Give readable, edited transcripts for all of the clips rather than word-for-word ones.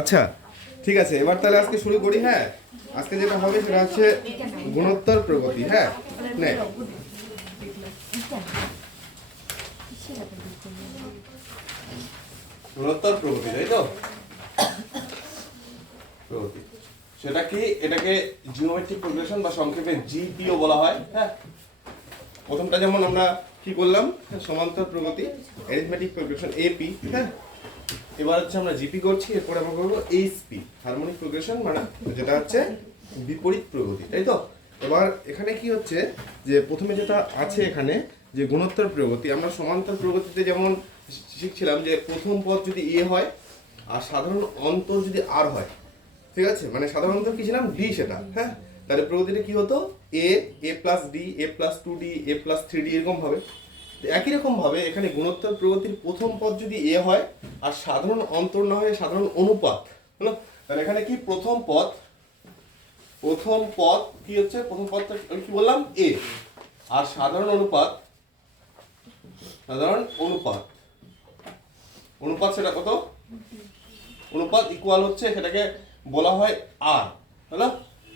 আচ্ছা ঠিক আছে, এবার তাহলে আজকে শুরু করি। হ্যাঁ, আজকে যেটা হবে সেটা হচ্ছে গুণোত্তর প্রগতি। হ্যাঁ, নে গুণোত্তর প্রগতি, তাই তো? প্রগতি সেটা কি? এটাকে জিওমেট্রিক প্রোগ্রেশন বা সংক্ষেপে জিপিও বলা হয়। হ্যাঁ, প্রথমটা যেমন আমরা কি করলাম, সমান্তর প্রগতি, অ্যারিথমেটিক প্রোগ্রেশন এপি। হ্যাঁ, এবার হচ্ছে আমরা জিপি করছি, এরপর আমরা করবো এইচপি, হারমোনিক প্রোগ্রেশন, মানে যেটা হচ্ছে বিপরীত প্রগতি, তাই তো? এবার এখানে কি হচ্ছে যে প্রথমে যেটা আছে এখানে যে গুণোত্তর প্রগতি, আমরা সমান্তর প্রগতিতে যেমন শিখছিলাম যে প্রথম পদ যদি এ হয় আর সাধারণ অন্তর যদি আর হয়, ঠিক আছে, মানে সাধারণ অন্তর কি ছিলাম ডি, সেটা। হ্যাঁ, তাহলে প্রগতিটা কি হতো, এ প্লাস ডি, এ প্লাস 2d, এ প্লাস 3d, এরকম ভাবে। একই রকম ভাবে এখানে গুণোত্তর প্রগতির প্রথম পদ যদি এ হয় আর সাধারণ অন্তর না হয় সাধারণ অনুপাত হলো, তাহলে এখানে কি প্রথম পদ কি হচ্ছে, প্রথম পদটা কি বললাম, এ, আর সাধারণ অনুপাত সেটা কত, অনুপাত ইকুয়াল হচ্ছে, সেটাকে বলা হয় আর, হলো।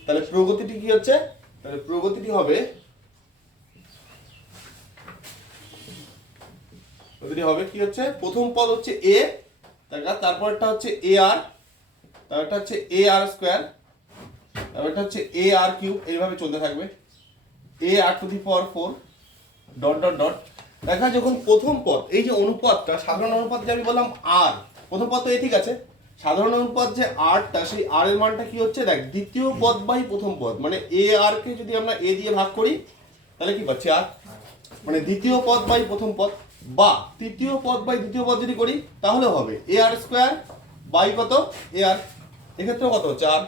তাহলে প্রগতিটি কি হচ্ছে, তাহলে প্রগতিটি হবে কি হচ্ছে, প্রথম পদ হচ্ছে এ, তারপরটা হচ্ছে এ আর, তারপরটা হচ্ছে এ আর স্কোয়ার, তারপরটা হচ্ছে এ আর কিউব, এইভাবে চলতে থাকবে, a r to the power 4 dot dot dot. দেখা যখন প্রথম পদ, এই যে অনুপাতটা, সাধারণ অনুপাত যে আমি বললাম আর, প্রথম পদ তো এ, ঠিক আছে, সাধারণ অনুপাত যে আরটা, সেই আর এর মানটা কি হচ্ছে, দেখ দ্বিতীয় পদ বাই প্রথম পদ, মানে এ আর কে যদি আমরা এ দিয়ে ভাগ করি তাহলে কি পাচ্ছি, আর, মানে দ্বিতীয় পদ বাই প্রথম পদ, বা তৃতীয় পদ বাই দ্বিতীয় পদ যদি করি তাহলে হবে এ আর স্কোয়ার বাই কত, এ আর, এক্ষেত্রে কত হচ্ছে আর,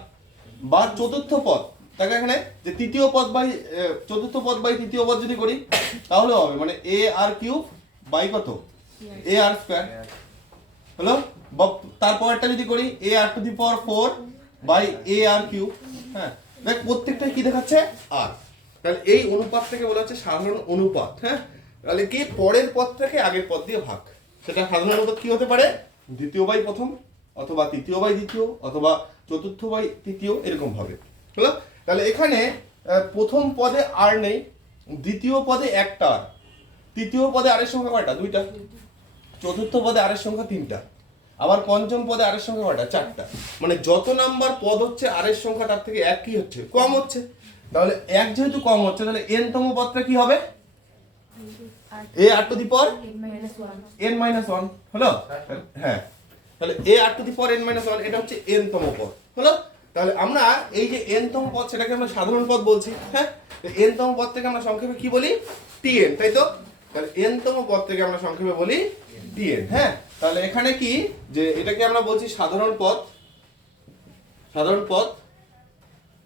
বা চতুর্থ পদ, তাকে এখানে যে তৃতীয় পদ বাই চতুর্থ পদ বাই তৃতীয় পদ যদি করি তাহলে হবে মানে এ আর কিউব বাই কত, এ আর স্কোয়ার, হলো। বা তারপরটা যদি করি a r to the power 4 by a r cube. হ্যাঁ, দেখ প্রত্যেকটা কি দেখাচ্ছে, আর। তাহলে এই অনুপাতটাকে বলা হচ্ছে সাধারণ অনুপাত। হ্যাঁ, তাহলে কি পরের পদটাকে আগের পদ দিয়ে ভাগ, সেটা সাধারণ অনুপাত কি হতে পারে, দ্বিতীয় বাই প্রথম, অথবা তৃতীয় বাই দ্বিতীয়, অথবা চতুর্থ বাই তৃতীয়, এরকম ভাবে, হলো। তাহলে এখানে প্রথম পদে আর নেই, দ্বিতীয় পদে একটা আর, তৃতীয় পদে আরের সংখ্যা কয়টা, দুইটা, চতুর্থ পদে আরের সংখ্যা তিনটা, আবার পঞ্চম পদে আরের সংখ্যা কয়টা, চারটা। মানে যত নাম্বার পদ হচ্ছে আরের সংখ্যা তার থেকে এক কি হচ্ছে, কম হচ্ছে। তাহলে এক যেহেতু কম হচ্ছে, তাহলে এন তম পদটা কি হবে, a r to the power n minus 1, হলো। হ্যাঁ, তাহলে a r to the power n minus 1, এটা হচ্ছে এন তম পদ, হলো। তাহলে আমরা এই যে এন তম পদ, সেটাকে আমরা সাধারণ পদ বলছি। হ্যাঁ, এন তম পদ থেকে আমরা সংক্ষেপে কি বলি, টিএন, তাই তো? তাহলে এন তম পদ থেকে আমরা সংক্ষেপে বলি টিএন। হ্যাঁ, তাহলে এখানে কি যে এটাকে আমরা বলছি সাধারণ পদ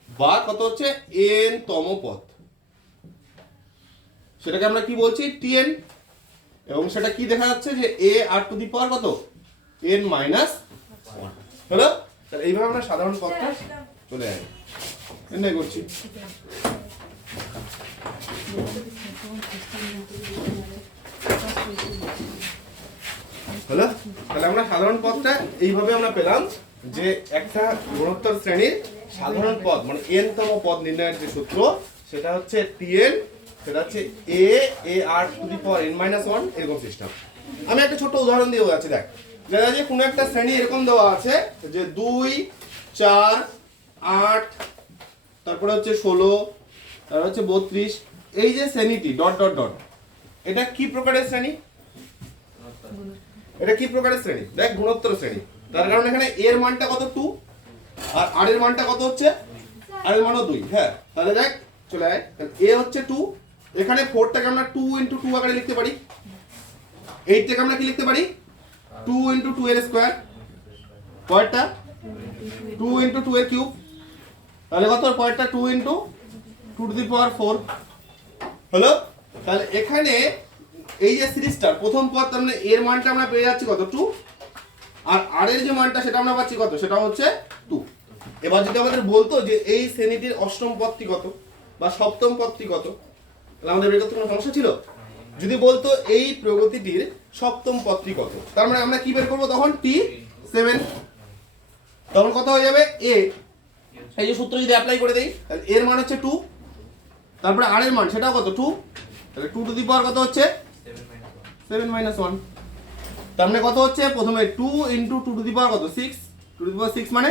বা কত হচ্ছে এন তম পদ, সেটাকে আমরা কি বলছি, টিএন। এবং সেটা কি দেখা যাচ্ছে যে এ আর টু দি পাওয়ার কত, এন মাইনাস 1, হলো। তাহলে এইভাবে আমরা সাধারণ পদটা চলে যাই, এটাই করছি। হলো, তাহলে আমরা সাধারণ পদটা এইভাবে আমরা পেলাম যে একটা গুণোত্তর শ্রেণীর সাধারণ পদ মানে এন তম পদ নির্ণয়ের যে সূত্র, সেটা হচ্ছে টিএন, সেটা হচ্ছে a r to the power n minus 1, এরকম সিস্টেম। আমি একটা ছোট উদাহরণ দিয়ে বোঝাচ্ছি। দেখ, দেখা যায় কোনো একটা শ্রেণী এরকম দেওয়া আছে যে 2, 4, 8, তারপরে হচ্ছে 16, তারপর হচ্ছে 32, এই যে শ্রেণীটি ডট ডট ডট, এটা কি প্রকারের শ্রেণী, এটা কি প্রকারের শ্রেণী, দেখ গুণোত্তর শ্রেণী। তার কারণ এখানে এর মানটা কত 2, আর আর এর মানটা কত হচ্ছে, আর এর মানও 2। হ্যাঁ, তাহলে দেখ চলে আয়, এ হচ্ছে 2, এখানে 4টাকে আমরা 2 × 2 আকারে লিখতে পারি, 8টাকে আমরা কি লিখতে পারি, 2 × 2 এর স্কয়ার, পরেরটা 2 × 2 এর কিউব, তাহলে কত, পরেরটা 2 × 2 টু দি পাওয়ার 4, হলো। তাহলে এখানে এই যে সিরিজটা প্রথম পদ, তার মানে এর মানটা আমরা পেয়ে যাচ্ছি কত, 2, আর আর এর যে মানটা সেটা আমরা পাচ্ছি কত, সেটা হচ্ছে 2। এবার যদি আমাদের বলতো যে এই শ্রেণীটির অষ্টম পদটি কত বা সপ্তম পদটি কত, তাহলে আমাদের বের করতে কোনো সমস্যা ছিল? যদি বলতো এই প্রগতিটির সপ্তম পদটি কত, তার মানে আমরা কি বের করবো তখন, T7, হয়ে যাবে এ, এই যে সূত্র যদি অ্যাপ্লাই করে দেই তাহলে এর মান হচ্ছে 2, তারপরে আর এর মান সেটাও কত 2, তাহলে 2 টু দি পাওয়ার কত হচ্ছে 7 - 1, তার মানে কত হচ্ছে প্রথমে 2 ইনটু 2 টু দি পাওয়ার কত 6, 2 টু দি পাওয়ার 6 মানে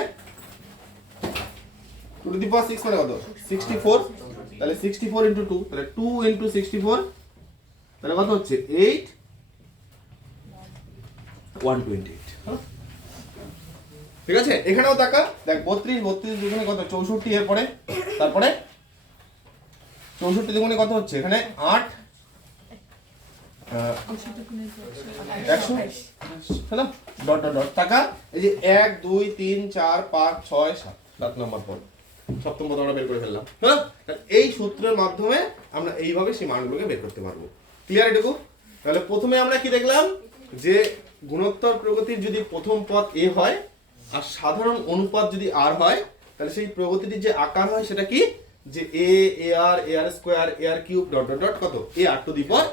2 টু দি পাওয়ার 6 মানে কত 64, তাহলে 64 ইনটু 2, তাহলে 2 ইনটু 64 তাহলে কত হচ্ছে 8 128। ঠিক আছে, এখানেও তাকা দেখ 32 দুগুণে কত 64 এর পরে, তারপরে 64 দুগুণে কত হচ্ছে এখানে 8 100 হলো ডট ডট ডট টাকা। এই যে 1 2 3 4 5 6 7 7 নম্বর পদ, সপ্তম পদ আমরা বের করে ফেললাম। হ্যাঁ, এই সূত্রের মাধ্যমে আমরা এইভাবে সেই মানগুলোকে বের করতে পারবো। ক্লিয়ার এটুকু? তাহলে প্রথমে আমরা কি দেখলাম যে গুণোত্তর প্রগতির যদি প্রথম পদ এ হয় আর সাধারণ অনুপাত যদি আর হয় তাহলে সেই প্রগতিটির যে আকার হয় সেটা কি, যে এ আর স্কোয়ার আর কিউব ডট ডট ডট কত এ r to the power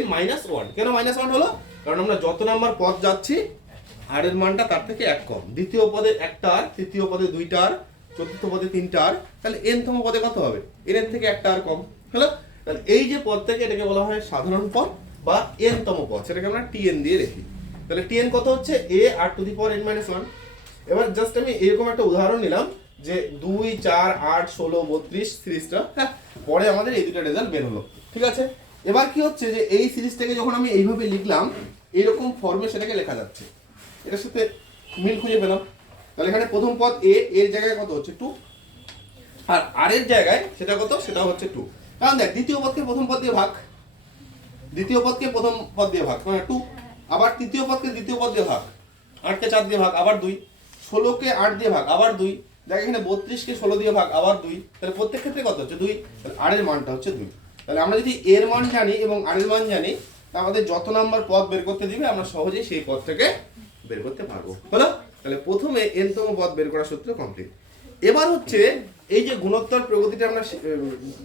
n -1। কেন -1 হলো? কারণ আমরা যত নাম্বার পদ যাচ্ছি আর এর মানটা তার থেকে এক কম। দ্বিতীয় পদে একটা আর, তৃতীয় পদে দুইটা আর, চতুর্থ পদে তিনটা আর, তাহলে nতম পদে কত হবে n এর থেকে একটা আর কম হলো। তাহলে এই যে পদ থেকে এটাকে বলা হয় সাধারণ পদ বা nতম পদ, সেটাকে আমরা tn দিয়ে রাখি। তাহলে tn কত হচ্ছে a আর টু দি পাওয়ার n -1। এবার জাস্ট আমি এরকম একটা উদাহরণ নিলাম যে 2 4 8 16 32 সিরিজটা, হ্যাঁ, পরে আমাদের এই দুটো রেজাল্ট বের হলো। ঠিক আছে, এবার কি হচ্ছে যে এই সিরিজটাকে যখন আমি এইভাবে লিখলাম এরকম ফর্মে সেটাকে লেখা যাচ্ছে, এটার সাথে মিল খুঁজে পেলাম। তাহলে এখানে প্রথম পদ এ এর জায়গায় কত হচ্ছে 2, আর আর এর জায়গায় সেটা কত, সেটা হচ্ছে 2। কারণ দেখ দ্বিতীয় পদকে প্রথম পদ দিয়ে ভাগ, দ্বিতীয় পদকে প্রথম পদ দিয়ে ভাগ মানে 2, আবার তৃতীয় পদকে দ্বিতীয় পদ দিয়ে ভাগ, 8কে 4 দিয়ে ভাগ আবার 2, 16কে 8 দিয়ে ভাগ আবার 2, দেখ এখানে 32কে 16 দিয়ে ভাগ আবার 2, তাহলে প্রত্যেক ক্ষেত্রে কত হচ্ছে 2, তাহলে আর এর মানটা হচ্ছে 2। তাহলে আমরা যদি এর মান জানি এবং আর এর মান জানি তাহলে আমাদের যত নাম্বার পদ বের করতে দিবে আমরা সহজেই সেই পদটাকে বের করতে পারবো। হলো? তাহলে প্রথমে nতম পদ বের করার সূত্র কমপ্লিট। এবার হচ্ছে এই যে গুণোত্তর প্রগতিটা আমরা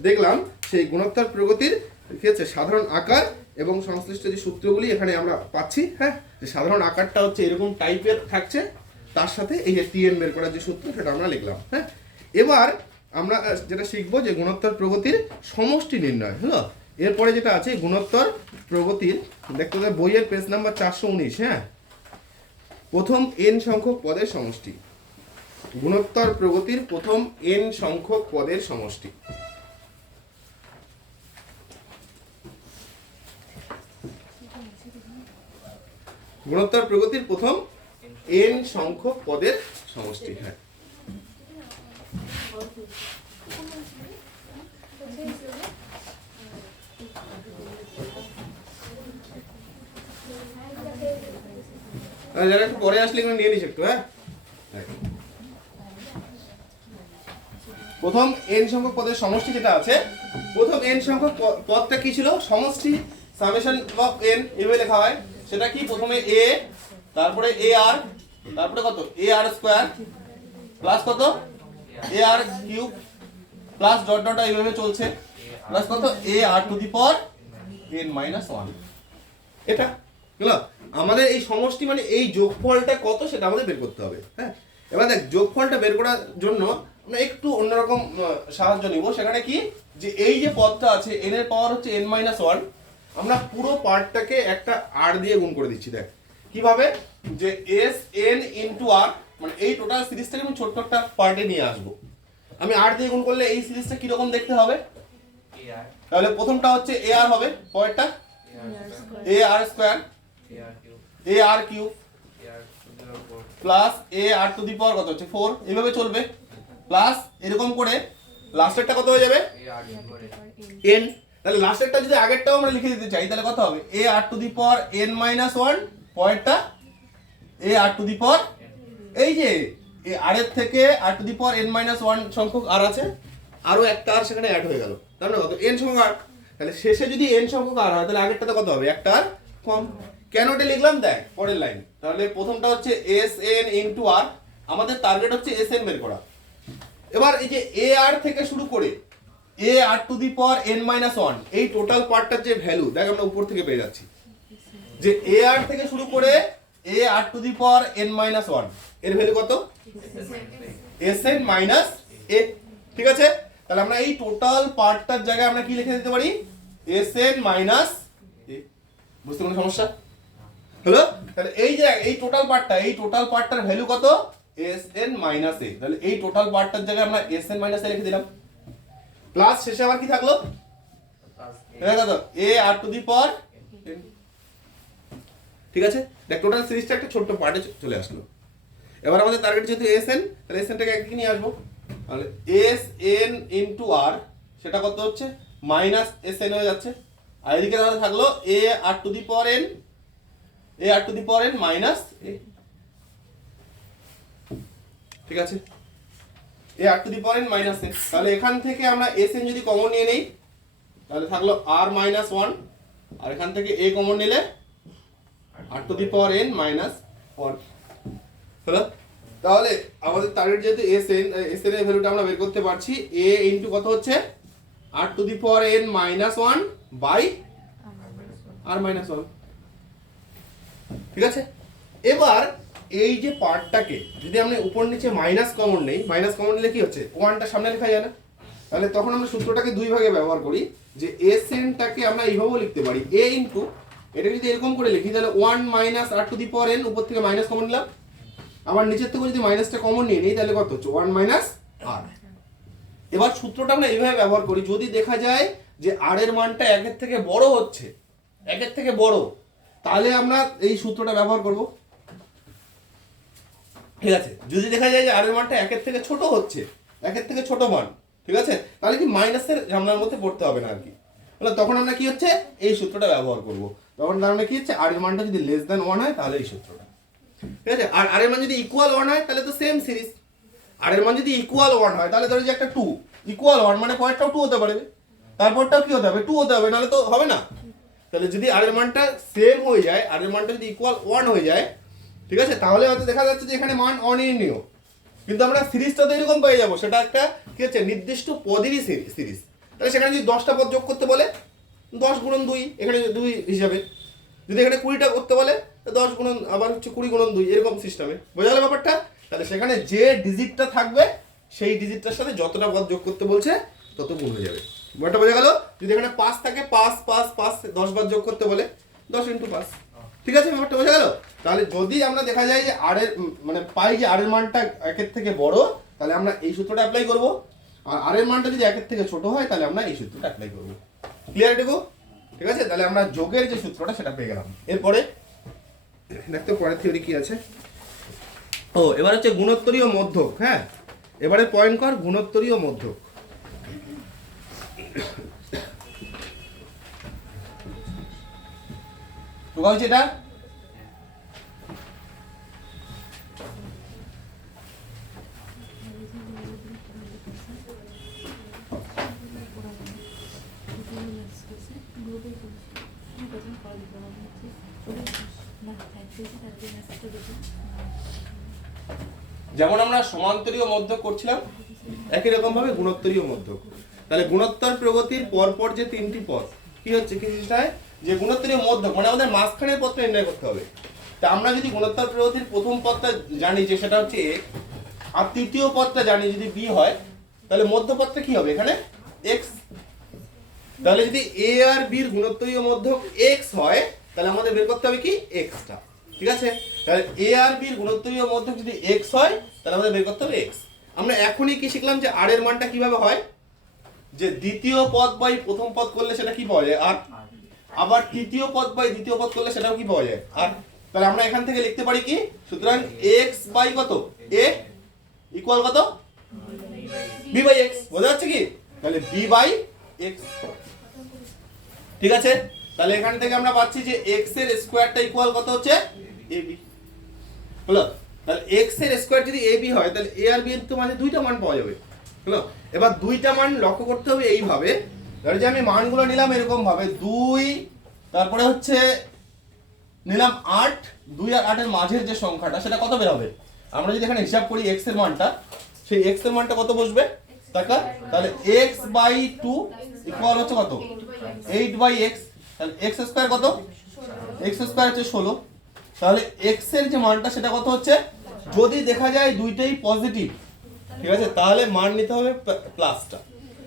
দেখলাম, সেই গুণোত্তর প্রগতির কি হচ্ছে সাধারণ আকার এবং সংশ্লিষ্ট যে সূত্রগুলি এখানে আমরা পাচ্ছি। হ্যাঁ, যে সাধারণ আকারটা হচ্ছে এরকম টাইপের থাকছে, তার সাথে এই যে tn বের করার যে সূত্র সেটা আমরা লিখলাম। হ্যাঁ, এবার আমরা যেটা শিখবো যে গুণোত্তর প্রগতির সমষ্টি নির্ণয়। হলো? এরপরে যেটা আছে গুণোত্তর প্রগতির, দেখতে হবে বইয়ের পেজ নাম্বার 419। হ্যাঁ, প্রথম n সংখ্যক পদের সমষ্টি, গুণোত্তর প্রগতির প্রথম n সংখ্যক পদের সমষ্টি। গুণোত্তর প্রগতির প্রথম n সংখ্যক পদের সমষ্টি। হ্যাঁ, যারা একটু পরে আসলে এগুলো নিয়ে নিস একটু। হ্যাঁ, প্রথম n সংখ্যক পদের সমষ্টি যেটা আছে, প্রথম n সংখ্যক পদটা কি ছিল, সমষ্টি সামেশন অফ n এভাবে লেখা হয়। সেটা কি, প্রথমে a, তারপরে ar, তারপরে কত ar স্কয়ার প্লাস কত ar cube plus dot dot এইভাবে চলছে, প্লাস কত ar to the power n -1। এটা হলো আমাদের এই সমষ্টি, মানে এই যোগফলটা কত সেটা আমাদের বের করতে হবে। হ্যাঁ, এবার দেখ যোগফলটা বের করার জন্য আমরা একটু অন্যরকম সাহায্য নিব। সেখানে কি, যে এই যে পদটা আছে n এর পাওয়ার হচ্ছে n -1, আমরা পুরো পার্টটাকে একটা r দিয়ে গুণ করে দিচ্ছি। দেখ কিভাবে, যে sn ইনটু r, মানে এই টোটাল সিরিজটাকে আমি ছোট্ট একটা পার্টে নিয়ে আসবো। আমি r দিয়ে গুণ করলে এই সিরিজটা কি রকম দেখতে হবে, তাহলে প্রথমটা হচ্ছে ar হবে, পরেরটা ar square ar cube plus ar to the power কত হচ্ছে 4, এইভাবে চলবে, প্লাস এরকম করে লাস্টেরটা কত হয়ে যাবে n। তাহলে লাস্টেরটা যদি আগেরটাও আমরা লিখে দিতে চাই তাহলে কত হবে ar to the power n -1, পরেরটা ar টু দি পাওয়ার, এই যে আর এর থেকে r to the power n -1 সংখ্যক আর আছে, আরো একটা আর সেখানে অ্যাড হয়ে গেল, তার মানে কত n সংখ্যক আর। তাহলে শেষে যদি n সংখ্যক আর হয় তাহলে আগেরটাতে কত হবে, একটা আর কম। কেন এটা লিখলাম দেখ পরের লাইন। তাহলে প্রথমটা হচ্ছে sn ইনটু r, আমাদের টার্গেট হচ্ছে sn বের করা। এবার এই যে ar থেকে শুরু করে ar to the power n -1, এই টোটাল পার্টটার যে ভ্যালু দেখ আমরা উপর থেকে পেয়ে যাচ্ছি, যে ar থেকে শুরু করে a r to the power n minus one এর ভ্যালু কত এস এন মাইনাস এ, ঠিক আছে? তাহলে আমরা এই টোটাল পার্টটার জায়গায় আমরা কি লিখে দিতে পারি এস এন মাইনাস এ। বুঝতে কোনো সমস্যা হলো? তাহলে এই যে এই টোটাল পার্টটার ভ্যালু কত এস এন মাইনাস এ। তাহলে এই টোটাল পার্টটার জায়গায় আমরা এস এন মাইনাস এ লিখে দিলাম, প্লাস শেষে আবার কি থাকলো এ আর টু দি পাওয়ার, ঠিক আছে? দেখ টোটাল সিরিজটা একটা ছোট্ট পার্টে চলে আসলো। এবার আমাদের টার্গেট যেহেতু এস এন, তাহলে এস এনটাকে একদিকে নিয়ে আসবো। তাহলে এস এন ইন্টু আর সেটা কত হচ্ছে মাইনাস এস এন হয়ে যাচ্ছে, আর এদিকে তাহলে থাকলো a r to the power n minus a, ঠিক আছে? A r to the power n minus a. তাহলে এখান থেকে আমরা এস এন যদি কমন নিয়ে নেই তাহলে থাকলো আর মাইনাস ওয়ান, আর এখান থেকে এ কমন নিলে r to the power n minus one হলো। তাহলে আমাদের টার্গেট যেহেতু এস এন এর ভ্যালুটা আমরা বের করতে পারছি এ ইন্টু কত হচ্ছে r to the power n minus one by r minus one, ঠিক আছে? এবার এই যে পার্টটাকে যদি আমরা উপর নিচে মাইনাস কমন নেই, মাইনাস কমন নিলে কি হচ্ছে ওয়ানটা সামনে লেখা যায় না, তাহলে তখন আমরা সূত্রটাকে দুই ভাগে ব্যবহার করি যে এস এনটাকে আমরা এইভাবেও লিখতে পারি এ ইন্টু, এটা যদি এরকম করে লিখি তাহলে one minus r to the power n, উপর থেকে মাইনাস কমন নিলাম, আবার নিচের থেকে যদি মাইনাসটা কমন নিয়ে নিই তাহলে কত হচ্ছে ওয়ান মাইনাস আর। এবার সূত্রটা আমরা এইভাবে ব্যবহার করি যদি দেখা যায় যে আর এর মানটা একের থেকে বড় হচ্ছে, একের থেকে বড়, তাহলে আমরা এই সূত্রটা ব্যবহার করব, ঠিক আছে? যদি দেখা যায় যে আর এর মানটা একের থেকে ছোট হচ্ছে, একের থেকে ছোট মান, ঠিক আছে, তাহলে কি মাইনাসের ঝামেলার মধ্যে পড়তে হবে না আর কি। তাহলে তখন আমরা কি হচ্ছে এই সূত্রটা ব্যবহার করব, তখন তার মানে কি হচ্ছে আর এর মানটা যদি লেস দ্যান ওয়ান হয় তাহলে এই সূত্রটা, ঠিক আছে? আর আর এর মান যদি ইকুয়াল ওয়ান হয় তাহলে তো সেম সিরিজ, আর এর মান যদি ইকুয়াল ওয়ান হয় তাহলে ধরো যে একটা টু ইকুয়াল ওয়ান মানে পরেরটাও টু হতে পারবে, তারপরটাও কি হতে হবে টু হতে হবে, নাহলে তো হবে না। তাহলে যদি আর এর মানটা সেম হয়ে যায়, আর এর মানটা যদি ইকুয়াল ওয়ান হয়ে যায়, ঠিক আছে, তাহলে হয়তো দেখা যাচ্ছে যে এখানে মান অনির্ণীয়, কিন্তু আমরা সিরিজটা তো এরকম পেয়ে যাবো, সেটা একটা কি হচ্ছে নির্দিষ্ট পদেরই সিরিজ। তাহলে সেখানে যদি 10টা পদ যোগ করতে বলে 10 গুণন 2 এখানে 2 হিসাবে, যদি এখানে 20টা করতে বলে 10 গুণন আবার হচ্ছে 20 গুণন 2 এরকম সিস্টেমে, বোঝা গেল ব্যাপারটা? তাহলে সেখানে যে ডিজিটটা থাকবে সেই ডিজিটটার সাথে যতটা পদ যোগ করতে বলছে তত গুণ হয়ে যাবে, ব্যাপারটা বোঝা গেল? যদি এখানে 5 থাকে 5 5 5 10 বার যোগ করতে বলে 10 × 5, ঠিক আছে? ব্যাপারটা বোঝা গেল? তাহলে যদি আমরা দেখা যায় যে আর এর মানে পাই যে আর এর মানটা একের থেকে বড়, তাহলে আমরা এই সূত্রটা অ্যাপ্লাই করব, আর আর এর মানটা যদি একের থেকে ছোট হয় তাহলে আমরা এই সূত্রটা অ্যাপ্লাই করব। ক্লিয়ার এটুকু? ঠিক আছে? তাহলে আমরা যোগের যে সূত্রটা সেটা পেয়ে গেলাম। এরপরে দেখতে পরের থিওরি কি আছে। ও এবার হচ্ছে গুণোত্তরীয় মধ্যক। হ্যাঁ, এবারে পয়েন্ট কর গুণোত্তরীয় মধ্যক। তো হচ্ছে এটা যেমন আমরা সমান্তরীয় মধ্যক করছিলাম একই রকম ভাবে গুণোত্তরীয় মধ্যক। তাহলে গুণোত্তর প্রগতির পরপর যে তিনটি পদ কি হচ্ছে কি জিনিসটায় যে গুণোত্তরীয় মধ্যক মানে আমাদের মাঝখানের পদটা নির্ণয় করতে হবে। তা আমরা যদি গুণোত্তর প্রগতির প্রথম পদটা জানি যে সেটা হচ্ছে a, আর তৃতীয় পদটা জানি যদি b হয়, তাহলে মধ্যপদটা কি হবে এখানে x। তাহলে যদি a আর b এর গুণোত্তরীয় মধ্যক x হয় তাহলে আমাদের বের করতে হবে কি x টা, ঠিক আছে? তাহলে a আর b এর গুণোত্তরীয় মধ্যক যদি x হয় তাহলে আমাদের বের করতে হবে x। আমরা এখনই কি শিখলাম যে r এর মানটা কিভাবে হয়, যে দ্বিতীয় পদ বাই প্রথম পদ করলে সেটা কি পাওয়া যায় আর, আবার তৃতীয় পদ বাই দ্বিতীয় পদ করলে সেটাও কি পাওয়া যায় আর। তাহলে আমরা এখান থেকে লিখতে পারি কি, সুতরাং x বাই কত a ইকুয়াল কত b বাই x, বোঝা যাচ্ছে কি? তাহলে b বাই x, ঠিক আছে? তাহলে এখান থেকে আমরা পাচ্ছি যে x এর স্কয়ারটা ইকুয়াল কত হচ্ছে ab, হলো? তাহলে x এর স্কয়ার যদি ab হয় তাহলে a আর b এর তো মানে দুইটা মান পাওয়া যাবে, হলো? এবার দুইটা মান লক্ষ্য করতে হবে এইভাবে, ধরো যে আমি মানগুলো নিলাম এরকম ভাবে 2, তারপরে হচ্ছে নিলাম 8, 2 আর 8 এর মাঝের যে সংখ্যাটা সেটা কত বের হবে। আমরা যদি এখানে হিসাব করি x এর মানটা, সেই x এর মানটা কত বসবে টাকা, তাহলে x বাই 2 ইকুয়াল হচ্ছে কত 8 বাই x, তাহলে x স্কয়ার কত x স্কয়ার হচ্ছে 16, তাহলে এক্স এর যে মানটা সেটা কত হচ্ছে, যদি দেখা যায় দুইটাই পজিটিভ, ঠিক আছে, তাহলে মান নিতে হবে প্লাসটা,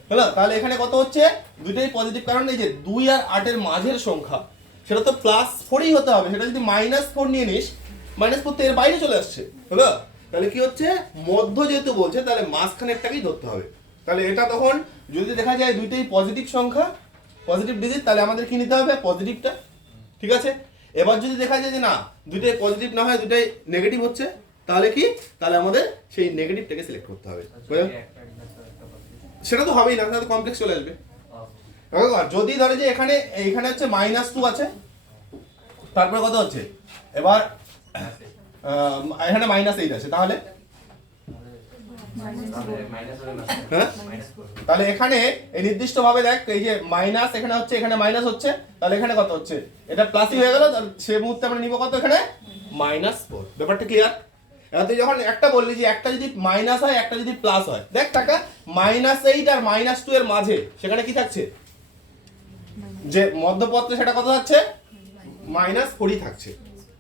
হলো। তাহলে এখানে কত হচ্ছে, দুইটাই পজিটিভ, কারণ এই যে 2 আর 8 এর মাঝের সংখ্যা সেটা তো +4ই হতে হবে। সেটা যদি -4 নিয়ে নিস, -4 তো এর বাইরে চলে আসছে, হলো। তাহলে কি হচ্ছে, মধ্য যেহেতু বলছে তাহলে মাঝখানেরটাকেই ধরতে হবে। তাহলে এটা তখন যদি দেখা যায় দুইটাই পজিটিভ সংখ্যা, পজিটিভ ডিজিট, তাহলে আমাদের কি নিতে হবে, পজিটিভটা, ঠিক আছে। এবার যদি দেখা যায় যে না দুইটাই পজিটিভ না হয় দুইটাই নেগেটিভ হচ্ছে, তাহলে কি, তাহলে আমাদের সেই নেগেটিভটাকে সিলেক্ট করতে হবে। সেটা তো হবেই না, তাহলে কমপ্লেক্স চলে আসবে। যদি ধরে যে এখানে এইখানে হচ্ছে -2 আছে, তারপরে কত হচ্ছে, এবার এখানে -8 আছে, তাহলে হ্যাঁ, তাহলে এখানে এই নির্দিষ্ট ভাবে দেখ, এই যে মাইনাস এখানে হচ্ছে, এখানে মাইনাস হচ্ছে, তাহলে এখানে কত হচ্ছে, এটা প্লাসই হয়ে গেল, তাহলে সে মুহূর্তে আমরা নিব কত, এখানে -4। ব্যাপারটা ক্লিয়ার? এবার তুই যখন একটা বললি যে একটা যদি মাইনাস হয় একটা যদি প্লাস হয়, দেখ টাকা -8 আর -2 এর মাঝে সেখানে কি থাকছে, যে মধ্যপথে সেটা কত থাকছে, -4ই থাকছে,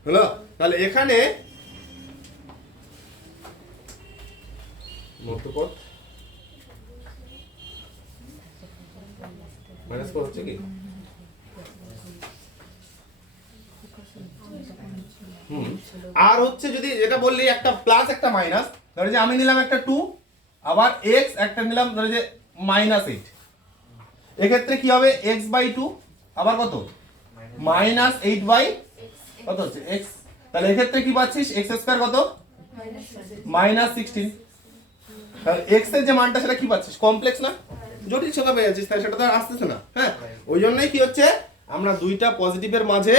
হলো। তাহলে এখানে মধ্যপথ -4 হচ্ছে কি, আর হচ্ছে যদি এটা বললি একটা প্লাস একটা মাইনাস, ধরে যে আমি নিলাম একটা 2 আবার x একটা নিলাম ধরে যে -8, এক্ষেত্রে কি হবে, x/2 আবার কত, -8 বাই কত হচ্ছে x, তাহলে এক্ষেত্রে কি পাচ্ছিস, x² কত, -16। তাহলে x এর যে মানটা সেটা কি পাচ্ছিস, কমপ্লেক্স না, জটিল সংখ্যা পেয়ে যাচ্ছিস, তাই সেটা তো আর আসতেছে না। হ্যাঁ, ওই জন্যই কি হচ্ছে, আমরা দুইটা পজিটিভের মাঝে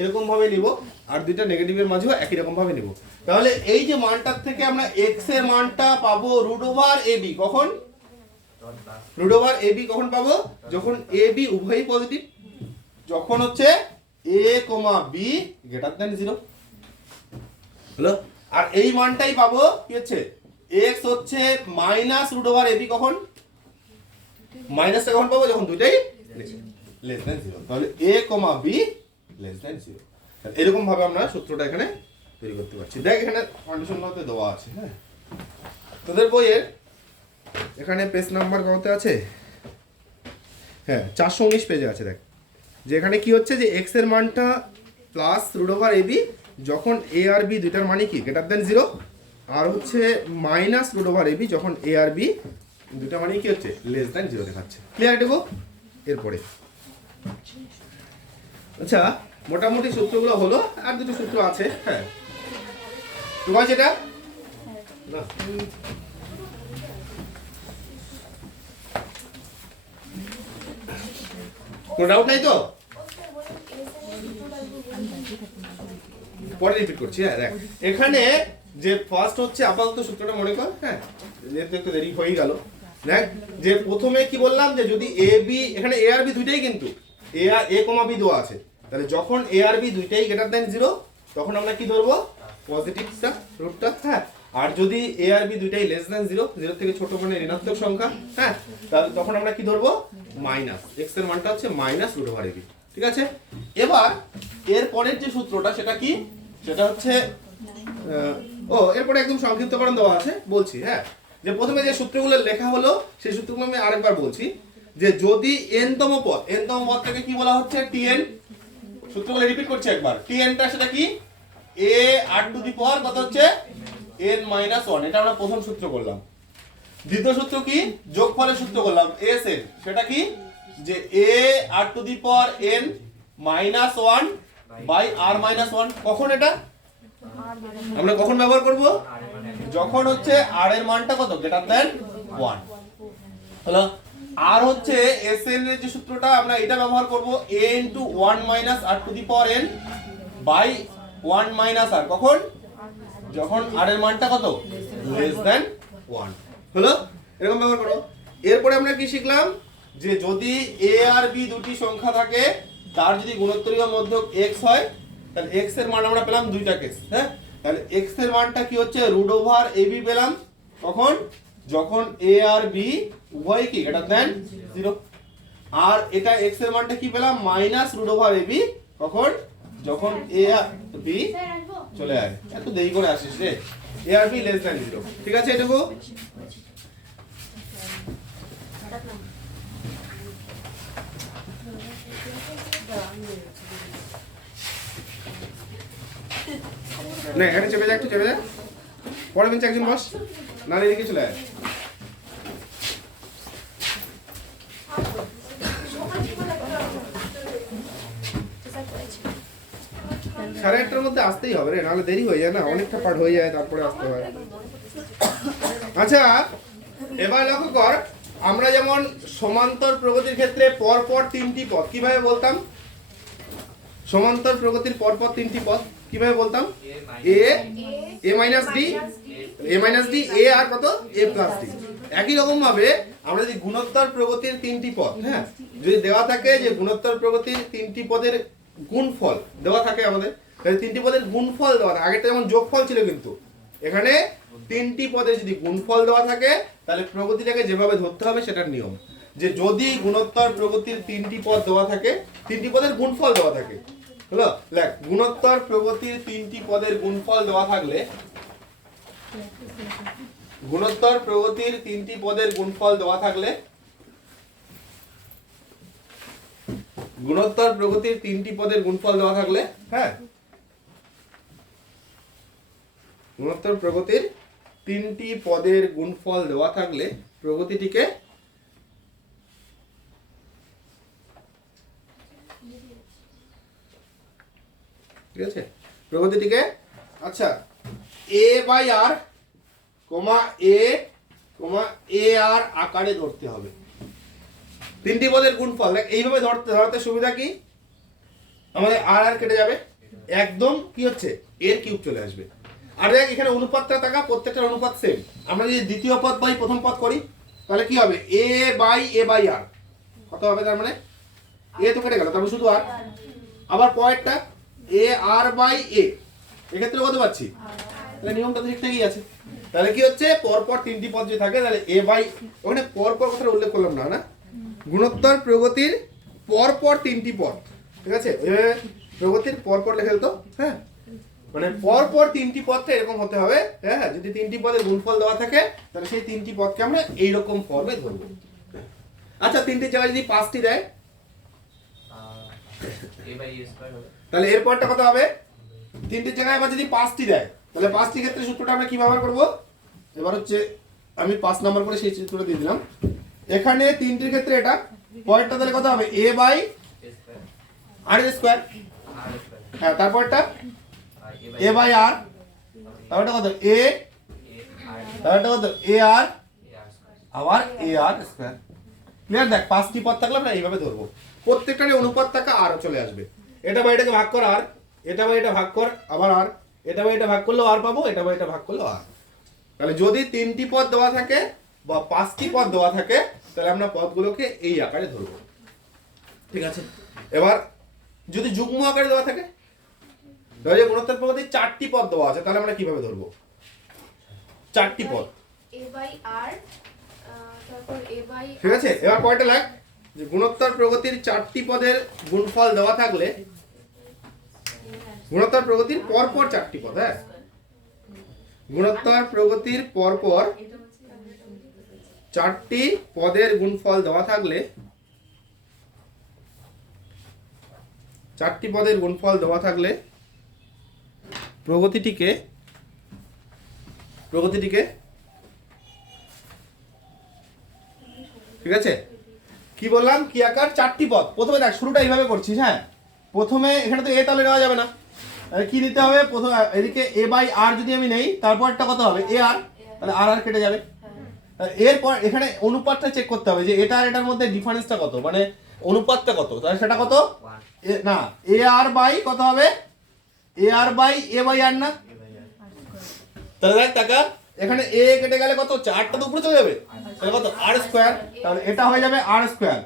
এরকম ভাবে নিব আর দুইটা নেগেটিভের মাঝেও একই রকম ভাবে নিব। তাহলে এই যে মানটার থেকে আমরা x এর মানটা পাবো √ab, কখন, √ab কখন পাবো, যখন ab উভয়ই পজিটিভ, যখন হচ্ছে a, b > 0, হলো। আর এই মানটাই পাবো কি হচ্ছে, x হচ্ছে -√ab, কখন, মাইনাসটা কখন পাবো, যখন দুইটাই <0। তাহলে a, b <0। এরকম ভাবে আমরা সূত্রটা এখানে তৈরি করতে পারছি। দেখ এখানে কন্ডিশনগুলোতে দেওয়া আছে। হ্যাঁ, তোদের বইয়ের এখানে পেজ নাম্বার কত আছে, হ্যাঁ 419 পেজে আছে। দেখ যে এখানে কি হচ্ছে, যে x এর মানটা +√ab যখন a আর b দুইটার মানে কি > 0, আর হচ্ছে -√ab যখন a আর b দুইটা মানে কি হচ্ছে <0 দেখাচ্ছে। ক্লিয়ার এটুকু? এরপরে আচ্ছা মোটামুটি সূত্রগুলো হলো, আর দুটো সূত্র আছে। হ্যাঁ, তোমার যেটা না কোনো ডাউট নাই তো, পরে রিপিট করছি। হ্যাঁ দেখ এখানে যে ফার্স্ট হচ্ছে আপাতত সূত্রটা মনে কর। হ্যাঁ, যেহেতু একটু দেরি হয়ে গেল, দেখ যে প্রথমে কি বললাম, যে যদি এ বি, এখানে এ আর বি দুইটাই কিন্তু এ বি দেওয়া আছে, তাহলে যখন এ আর বি দুইটাই > 0 তখন আমরা কি ধরবো, পজিটিভটা রুটটা। হ্যাঁ, আর যদি এ আর বি দুইটাই <0, 0 থেকে ছোট মানে ঋণাত্মক সংখ্যা, হ্যাঁ, তাহলে তখন আমরা কি ধরবো, মাইনাস, এক্স এর মানটা হচ্ছে -√ab। ঠিক আছে, এবার এর পরের যে সূত্রটা সেটা কি, সেটা হচ্ছে এরপরে একদম সংক্ষিপ্তকরণ দেওয়া আছে বলছি। হ্যাঁ, যে প্রথমে যে সূত্রগুলো লেখা হলো সেই সূত্রগুলো আমি আরেকবার বলছি, যে যদি n-তম পদটাকে কি বলা হচ্ছে, tn। সূত্রগুলো রিপিট করছি একবার। tnটা সেটা কি, a r⁴ কত হচ্ছে n-1, এটা আমরা প্রথম সূত্র করলাম। দ্বিতীয় সূত্র কি, যোগফলের সূত্র করলাম s এর, সেটা কি, যে a r⁴n -1 বাই r-1। কখন এটা আমরা কখন ব্যবহার করব, যখন হচ্ছে r এর মানটা কত > 1, হলো। আর হচ্ছে sn এর যে সূত্রটা আমরা এটা ব্যবহার করব, a * 1 - r⁴n বাই 1 - r, কখন, যখন r এর মানটা কত <1, হলো। এরকম ব্যবহার করো। এরপরে আমরা কি শিখলাম, যে যদি a আর b দুটি সংখ্যা থাকে, তার যদি গুণোত্তরীয় মধ্যক x হয়, তাহলে x এর মান আমরা পেলাম দুইটা কেস। হ্যাঁ, তাহলে x এর মানটা কি হচ্ছে √ab পেলাম, কখন, যখন a আর b উভয় কি > 0। আর এটা x এর মানটা কি পেলাম -√ab, কখন, যখন এ আর বি চলে আয়, এত দেরি করে আসিস রে, এ আর বি লেস দ্যান 0, ঠিক আছে এটুকু? না এখানে চেপে যা, একটু চেপে যা, পরে বেঞ্চে একজন বস, না এদিকে চলে আয়। সাড়ে 8টার মধ্যে আসতেই হবে রে, নাহলে দেরি হয়ে যায় না, অনেকটা পার্ট হয়ে যায় তারপরে আসতে হয়। আচ্ছা এবার লক্ষ্য কর, আমরা যেমন সমান্তর প্রগতির ক্ষেত্রে পরপর 3টি পদ কিভাবে বলতাম? সমান্তর প্রগতির পরপর 3টি পদ কিভাবে বলতাম? a মাইনাস d, a আর কত a প্লাস d। একই রকম ভাবে আমরা যদি গুণোত্তর প্রগতির 3টি পদ, হ্যাঁ, যদি দেওয়া থাকে যে গুণোত্তর প্রগতির 3টি পদের গুণফল দেওয়া থাকে আমাদের, তাহলে 3টি পদের গুণফল দেওয়া থাকে, আগেরটা যেমন যোগফল ছিল, কিন্তু এখানে 3টি পদের যদি গুণফল দেওয়া থাকে তাহলে প্রগতিটাকে যেভাবে ধরতে হবে সেটার নিয়ম, যে যদি গুণোত্তর প্রগতির 3টি পদ দেওয়া থাকে, 3টি পদের গুণফল দেওয়া থাকে, হলো দেখ, গুণোত্তর প্রগতির 3টি পদের গুণফল দেওয়া থাকলে, গুণোত্তর প্রগতির 3টি পদের গুণফল দেওয়া থাকলে, গুণোত্তর প্রগতির 3টি পদের গুণফল দেওয়া থাকলে, হ্যাঁ, গুণোত্তর প্রগতির 3টি পদের গুণফল দেওয়া থাকলে প্রগতিটিকে ঠিক আছে, প্রগতিটিকে আচ্ছা a by r comma a comma a r আকারে ধরতে হবে। 3টি পদের গুণফল দেখ এইভাবে ধরতে সুবিধা কি, আমাদের আর আর কেটে যাবে, একদম কি হচ্ছে এর কিউব চলে আসবে। আর দেখ এখানে অনুপাতটা থাকা, প্রত্যেকটার অনুপাত সেম। আমরা যদি দ্বিতীয় পদ বাই প্রথম পদ করি তাহলে কি হবে, a বাই r কত হবে, তার মানে a তো কেটে গেল, তারপর শুধু r, আবার পরেরটা a r বাই a, এক্ষেত্রে কত পাচ্ছি, তাহলে নিয়মটা ঠিকঠাকই আছে। তাহলে কি হচ্ছে, পরপর 3টি পদ যদি থাকে তাহলে a বাই, ওখানে পরপর কথাটা উল্লেখ করলাম না, না গুণোত্তর প্রগতির পরপর 3টি পদ, ঠিক আছে, প্রগতির পরপর লিখে দিত, হ্যাঁ, মানে পরপর 3টি পদটা এরকম হতে হবে, হ্যাঁ, যদি 3টি পদের গুণফল দেওয়া থাকে তাহলে সেই 3টি পদকে আমরা এইরকম ফর্মে ধরবো। আচ্ছা 3টির জায়গায় যদি 5টি দেয় তাহলে এর পরটা কত হবে, 3টির জায়গায় আবার যদি 5টি দেয় তাহলে 5টি ক্ষেত্রে সূত্রটা আমরা কি ব্যবহার করব, এবার হচ্ছে আমি 5 নাম্বার করে সেই সূত্রটা দিয়ে দিলাম। এখানে 3টির ক্ষেত্রে এটা পরেরটা তাহলে কত হবে, a বাই r স্কয়ার, হ্যাঁ, তারপরটা a বাই r, তারপরটা কত a, তারপরটা কত a r, আবার a r স্কয়ার। ক্লিয়ার? দেখ 5টি পদ থাকলে আমরা এইভাবে ধরবো, প্রত্যেকটারই অনুপাত থাকা r চলে আসবে, এটা বাই এটাকে ভাগ কর r, এটা বাই এটা ভাগ কর আবার r, এটা বাই এটা ভাগ করলেও r পাবো, এটা বাই এটা ভাগ করলেও r। তাহলে যদি 3টি পদ দেওয়া থাকে বা 5টি পদ দেওয়া থাকে তাহলে আমরা পদগুলোকে এই আকারে ধরবো, ঠিক আছে। এবার যদি যুগ্ম আকারে দেওয়া থাকে, ধরো গুণোত্তর প্রগতির 4টি পদ দেওয়া আছে, তাহলে আমরা কিভাবে ধরবো, 4টি পদ a বাই r, তারপর a বাই, ঠিক আছে। এবার পরেরটা লেখ, যে গুণোত্তর প্রগতির 4টি পদের গুণফল দেওয়া থাকলে, গুণোত্তর প্রগতির পরপর 4টি পদ, হ্যাঁ, গুণোত্তর প্রগতির পরপর 4টি পদের গুণফল দেওয়া থাকলে, 4টি পদের গুণফল দেওয়া থাকলে প্রগতিটিকে ঠিক আছে, কি বললাম, কি আকার, 4টি পদ। প্রথমে দেখ শুরুটা এইভাবে করছিস, হ্যাঁ, প্রথমে এখানে তো a তাহলে নেওয়া যাবে না, তাহলে কি নিতে হবে, প্রথম এদিকে a বাই r যদি আমি নেই, তারপরটা কত হবে a r, তাহলে r r কেটে যাবে। এরপর এখানে অনুপাতটা চেক করতে হবে যে এটা আর এটার মধ্যে ডিফারেন্সটা কত, মানে অনুপাতটা কত, তাহলে সেটা কত, না a r বাই কত হবে, a r by a by r না, তাহলে দেখ টাকা এখানে a কেটে গেলে কত, 4টা তো উপরে চলে যাবে, তাহলে কত r স্কয়ার, তাহলে এটা হয়ে যাবে r স্কয়ার,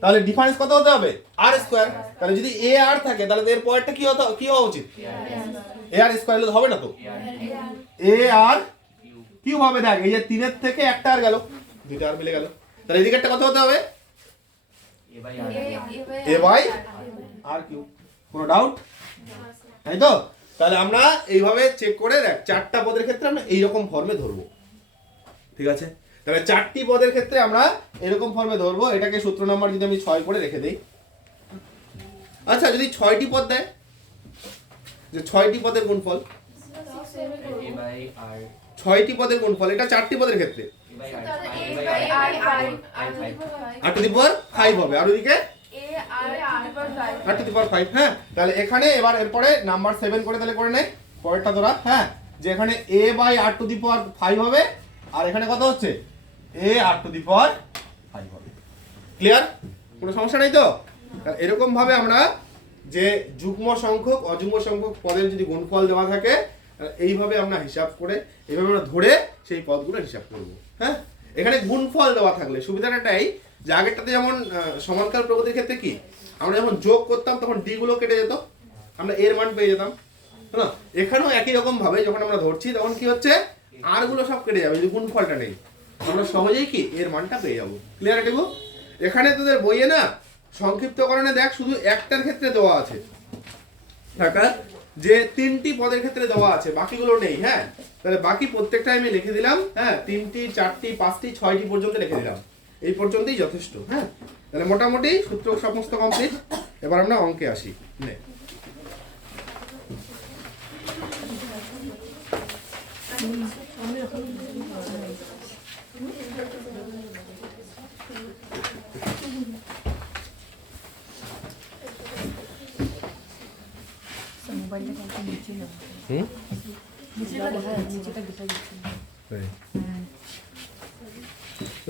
তাহলে ডিফারেন্স কত হতে হবে, r স্কয়ার। তাহলে যদি a r থাকে তাহলে এর পরেরটা কি হওয়া উচিত, a r স্কয়ার হলে হবে না, তো a r কিউব হবে। দেখ এই যে 3 এর থেকে একটা আর গেল, দুইটা আর মিলে গেল, তাহলে এদিকেরটা কত হতে হবে, a বাই r কিউব। কোনো ডাউট? তাই তো? তাহলে আমরা এইভাবে চেক করে দেখ 4টা পদের ক্ষেত্রে আমরা এইরকম ফর্মে ধরবো, ঠিক আছে? তাহলে 4টি পদের ক্ষেত্রে আমরা এরকম ফর্মে ধরবো। এটাকে সূত্র নাম্বার যদি আমি 6 করে রেখে দেই। আচ্ছা, যদি 6টি পদ দেয়, যে 6টি পদের গুণফল, 6টি পদের গুণফল, এটা 4টি পদের ক্ষেত্রে r টু দি পাওয়ার 5 হবে, আর ওদিকে r টু দি পাওয়ার 5। হ্যাঁ, তাহলে এখানে এবার এরপরে নাম্বার 7 করে তাহলে করে নে পরেরটা তোরা। হ্যাঁ, যে এখানে a by r to the power 5 হবে, আর এখানে কত হচ্ছে a r to the power 5 হবে। ক্লিয়ার? কোনো সমস্যা নেই তো? তাহলে এরকম ভাবে আমরা যে যুগ্ম সংখ্যক অযুগ্ম সংখ্যক পদের যদি গুণফল দেওয়া থাকে, এইভাবে আমরা হিসাব করে এইভাবে আমরা ধরে সেই পদগুলো হিসাব করব। হ্যাঁ, এখানে গুণফল দেওয়া থাকলে সুবিধাটা এটাই যে আগেরটাতে যেমন সমান্তরাল প্রগতির ক্ষেত্রে কি আমরা যখন যোগ করতাম তখন ডি গুলো কেটে যেত, আমরা এর মান পেয়ে যেতাম। হ্যাঁ, এখানেও একই রকম ভাবে যখন আমরা ধরছি তখন কি হচ্ছে আর গুলো সব কেটে যাবে, যদি গুণফলটা নেই আমরা সহজেই কি এর মানটা পেয়ে যাবো। ক্লিয়ার এটুকু? এখানে তোদের বইয়ে না সংক্ষিপ্তকরণে দেখ শুধু একটার ক্ষেত্রে দেওয়া আছে টাকা, যে 3টি পদের ক্ষেত্রে দেওয়া আছে, বাকিগুলো নেই। হ্যাঁ, তাহলে বাকি প্রত্যেকটা আমি লিখে দিলাম। হ্যাঁ, 3টি 4টি 5টি 6টি পর্যন্ত লিখে দিলাম, এই পর্যন্তই যথেষ্ট। হ্যাঁ, তাহলে মোটামুটি সূত্র সমস্ত কমপ্লিট। এবার আমরা অঙ্কে আসি। নে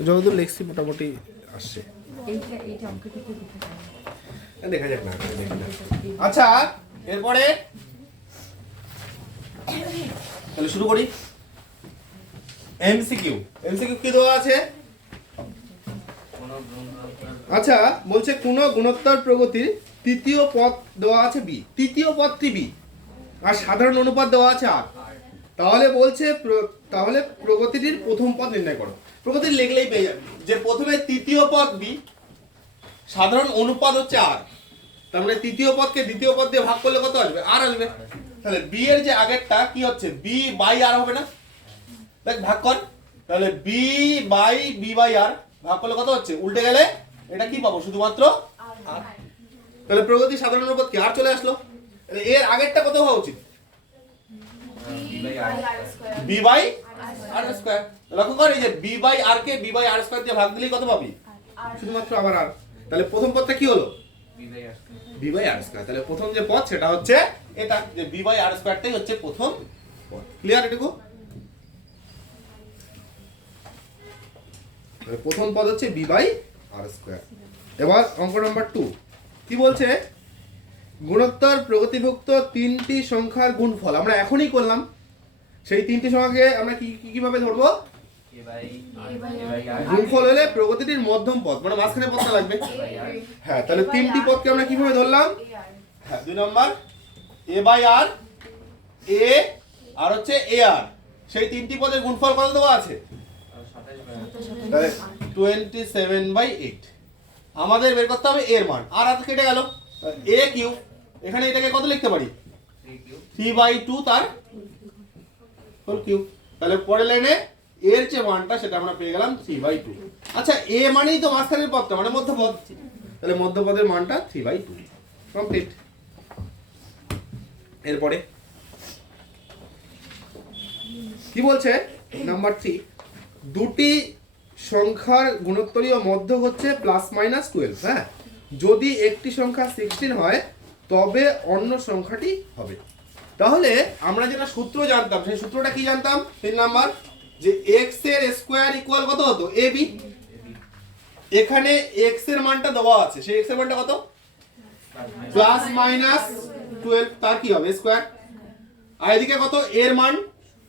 যতদূর লিখছি মোটামুটি আসছে, দেখা যাক না। আচ্ছা, এরপরে তাহলে শুরু করি। এমসিকিউ কি দেওয়া আছে? আচ্ছা, বলছে কোন গুণোত্তর প্রগতির তৃতীয় পদ দেওয়া আছে বি, তৃতীয় পদটি বি, আর সাধারণ অনুপাত দেওয়া আছে আর। তাহলে বলছে তাহলে প্রগতিটির প্রথম পদ নির্ণয় করো। প্রগতি লিখলেই পেয়ে যাবে যে প্রথমে তৃতীয় পদ বি, সাধারণ অনুপাত হচ্ছে আর, তার মানে তৃতীয় পদকে দ্বিতীয় পদ দিয়ে ভাগ করলে কত আসবে? আর আসবে। তাহলে বি এর যে আগেরটা কি হচ্ছে বি বাই আর হবে না? দেখ ভাগ কর, তাহলে বি বাই আর ভাগ করলে কত হচ্ছে? উল্টে গেলে এটা কি পাবো? শুধুমাত্র আর। তাহলে প্রগতি সাধারণ অনুপাত কি আর চলে আসলো। এর আগেরটা কত হওয়া উচিত? B by r square. লক্ষ্য কর এই যে বি বাই আর কে বি বাই আর স্কয়ার দিয়ে ভাগ দিলেই কত পাবি? শুধুমাত্র আবার আর। তাহলে প্রথম পদটা কি হলো? B by r square. তাহলে প্রথম যে পদ সেটা হচ্ছে এটা, যে বি বাই আর স্কয়ারটাই হচ্ছে প্রথম পদ। ক্লিয়ার এটুকু? তাহলে প্রথম পদ হচ্ছে বি বাই আর স্কয়ার। এবার অঙ্ক নাম্বার 2 কি বলছে? গুণোত্তর প্রগতিভুক্ত 3টি সংখ্যার গুণফল আমরা এখনই করলাম, সেই 3টি সংখ্যাকে আমরা কিভাবে ধরবো? গুণফল হলে প্রগতিটির মধ্যম পদ, মানে মাঝখানে পদটা লাগবে। হ্যাঁ, তাহলে 3টি পদকে আমরা কিভাবে ধরলাম? হ্যাঁ, 2 নম্বর এ বাই আর, এ আর হচ্ছে এ আর, সেই 3টি পদের গুণফল কত দেওয়া আছে? তাহলে 27/8। আমাদের বের করতে হবে এর মান, আর আর কেটে গেল, এ কিউ, এখানে এটাকে কত লিখতে পারি? 3/2 তার হোল কিউব। তাহলে পরের লাইনে এর যে মানটা সেটা আমরা পেয়ে গেলাম 3/2। আচ্ছা, এ মানেই তো মাঝখানের পদটা, মানে মধ্যপদ, তাহলে মধ্যপদের মানটা 3/2 কমপ্লিট। এরপরে কি বলছে? নাম্বার 3, দুটি সংখ্যার গুণোত্তরীয় মধ্যক হচ্ছে +-12। হ্যাঁ, যদি একটি সংখ্যা 16 হয় তবে অন্য সংখ্যাটি হবে। তাহলে আমরা যেটা সূত্র জানতাম সেই সূত্রটা কি জানতাম? 3 নাম্বার, যে x এর স্কয়ার ইকুয়াল কত হতো? ab। এখানে x এর মানটা দেওয়া আছে, সেই x এর মানটা কত? +-12, তার কি হবে? স্কয়ার। আর এদিকে কত? এর মান,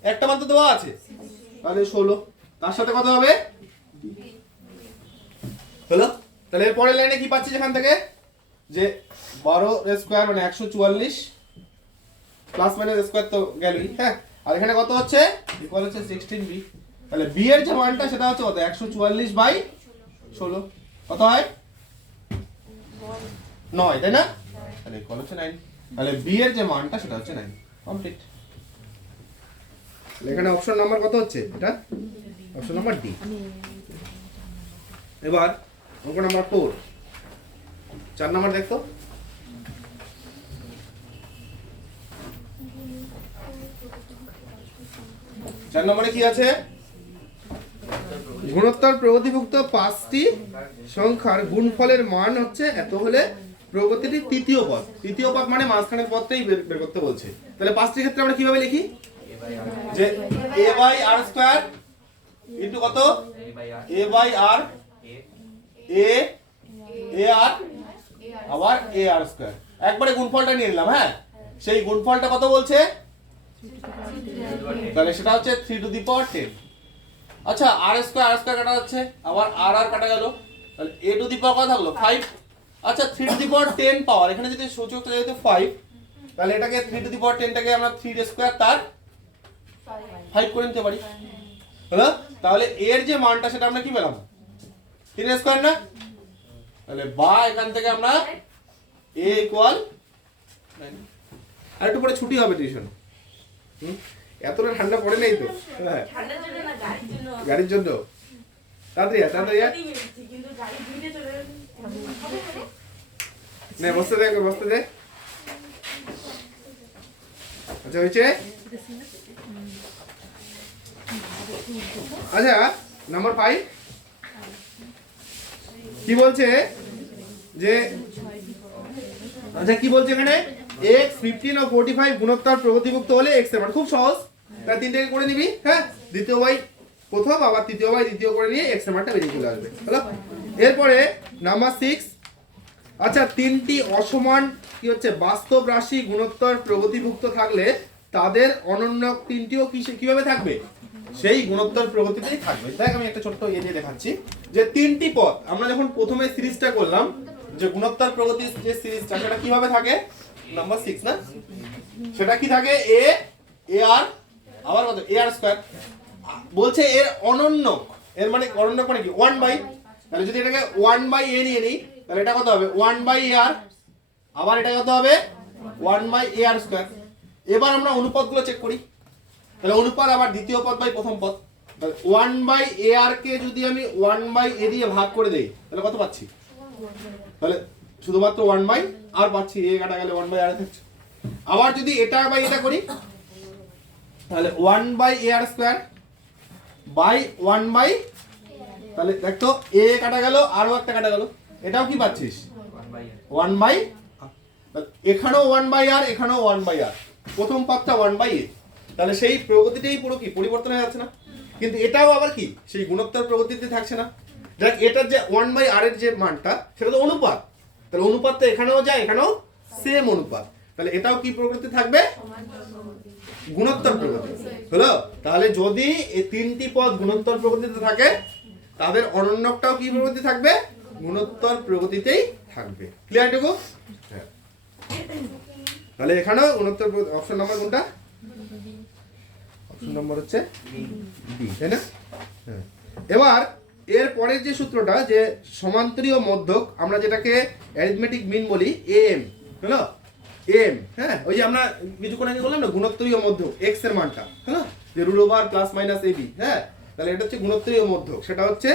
একটা মান তো দেওয়া আছে, তাহলে 16, তার সাথে কত হবে? হলো। তাহলে এর পরের লাইনে কি পাচ্ছি এখান থেকে? যে 12 এর স্কয়ার মানে 144, প্লাস মাইনাস স্কয়ার তো গেলই। হ্যাঁ, আর এখানে কত হচ্ছে? ইকুয়াল হচ্ছে 16b। তাহলে b এর যে মানটা সেটা হচ্ছে কত? 144/16। কত হয়? 9, তাই না? তাহলে ইকুয়াল হচ্ছে 9। তাহলে বি এর যে মানটা সেটা হচ্ছে 9। কমপ্লিট। এখানে অপশন নাম্বার কত হচ্ছে? এটা অপশন নাম্বার ডি। এবার অঙ্ক নাম্বার 4, 4 নাম্বার দেখতো। চার নম্বরে কি আছে? গুণোত্তর প্রগতিভুক্ত 5টি সংখ্যার গুণফলের মান হচ্ছে এত হলে প্রগতিটি তৃতীয় পদ। তৃতীয় পদ মানে মাঝখানের পদটাই বের করতে বলছে। তাহলে 5টির ক্ষেত্রে আমরা কিভাবে লিখি? যে a by r square into কত? a বাই r a আর আবার a r স্কয়ার। একবারে গুণফলটা নিয়ে নিলাম। হ্যাঁ, সেই গুণফলটা কত বলছে? তাহলে সেটা হচ্ছে 3 টু দি পাওয়ার 10। আচ্ছা, r স্কয়ার কাটা যাচ্ছে, আবার r কাটা গেল, তাহলে a টু দি পাওয়ার কত থাকলো? 5। আচ্ছা, 3 টু দি পাওয়ার 10 পাওয়ার, এখানে যদি সূচকটা যেহেতু 5, তাহলে এটাকে 3 টু দি পাওয়ার 10 টাকে আমরা 3 স্কয়ার তার 5 করে নিতে পারি। হলো? তাহলে এর যে মানটা সেটা আমরা কি পেলাম? 3 স্কয়ার না? তাহলে বা এখান থেকে আমরা a ইকুয়াল 9। আর একটু পরে ছুটি হবে টিউশন। এতটা ঠান্ডা পড়ে নেই তো? হ্যাঁ, ঠান্ডার জন্য না, গাড়ির জন্য। গাড়ির জন্য তাড়াতাড়ি তাড়াতাড়ি কিন্তু গাড়ি ধুইতে চলে নে, বসতে দে, বসতে দে। আচ্ছা, হয়েছে? আচ্ছা, নাম্বার 5 কি বলছে? যে আচ্ছা, কি বলছে এখানে? x 15 ও 45 গুণোত্তর প্রগতিভুক্ত হলে x এর মান। খুব সহজ, তাই তিনটাকে করে নিবি। হ্যাঁ, দ্বিতীয় বাই প্রথম, আবার তৃতীয় বাই দ্বিতীয় করে নিয়ে x এর মানটা বেরিয়ে চলে আসবে। হলো? এরপরে নাম্বার 6, আচ্ছা, তিনটি অসমান কি হচ্ছে বাস্তব রাশি গুণোত্তর প্রগতিভুক্ত থাকলে তাদের অনন্য তিনটিও কিভাবে থাকবে? সেই গুণোত্তর প্রগতিতেই থাকবে। দেখ, আমি একটা ছোট্ট দিয়ে দেখাচ্ছি যে তিনটি পদ আমরা যখন প্রথমে সিরিজটা করলাম, যে গুণোত্তর প্রগতির যে সিরিজটা সেটা কিভাবে থাকে? নাম্বার 6 না, সেটা কি থাকে? a আর আবার কত? a r square. বলছে এর অনন্যক, এর মানে অনন্যক মানে কি? 1 বাই, তাহলে যদি এটাকে 1 বাই a নিয়ে নিই, তাহলে এটা কত হবে? 1 বাই আর, আবার এটা কত হবে? 1 বাই a r স্কয়ার। এবার আমরা অনুপাতগুলো চেক করি। তাহলে অনুপাত আবার দ্বিতীয় পদ বাই প্রথম পদ। 1 বাই a r কে যদি আমি 1 বাই a দিয়ে ভাগ করে দেই, তাহলে কত পাচ্ছি? তাহলে শুধুমাত্র 1 বাই আর পাচ্ছি, a কাটা গেলে 1 বাই r থাকছে। আবার যদি এটা বাই এটা করি, তাহলে 1 by a r square by 1 by, তাহলে দেখো a কাটা গেল, আরও একটা কাটা গেল, এটাও কি পাচ্ছিস? 1 বাই, এখানেও 1 বাই আর, এখানেও 1 বাই আর, প্রথম পদটা 1 বাই a। তাহলে সেই প্রগতিটাই পুরো কি পরিবর্তন হয়ে যাচ্ছে না? কিন্তু এটাও আবার কি সেই গুণোত্তর প্রগতিতে থাকছে না? দেখ, এটার যে 1 বাই আর এর যে মানটা সেটা তো অনুপাত, তাহলে অনুপাতটা এখানেও যায়, এখানেও সেম অনুপাত, তাহলে এটাও কি প্রগতি থাকবে? গুণোত্তর প্রগতি। হলো? তাহলে যদি এই তিনটি পদ গুণোত্তর প্রগতিতে থাকে, তাদের অনন্যকটাও কি প্রগতি থাকবে? গুণোত্তর প্রগতিতেই থাকবে। ক্লিয়ার টুকু? হ্যাঁ, তাহলে এখানেও গুণোত্তর অপশন নাম্বার কোনটা? অপশন নম্বর হচ্ছে বি, তাই না? হ্যাঁ। এবার এর পরের যে সূত্রটা, যে সমান্তরীয় মধ্যক, আমরা যেটাকে অ্যারিথমেটিক মিন বলি, এম। হলো? এম, হ্যাঁ, ওই যে আমরা কিছুক্ষণ আগে বললাম না গুণোত্তরীয় মধ্যক, এক্স এর মানটা, হ্যাঁ, যে root over plus minus AB. হ্যাঁ, তাহলে এটা হচ্ছে গুণোত্তরীয় মধ্যক, সেটা হচ্ছে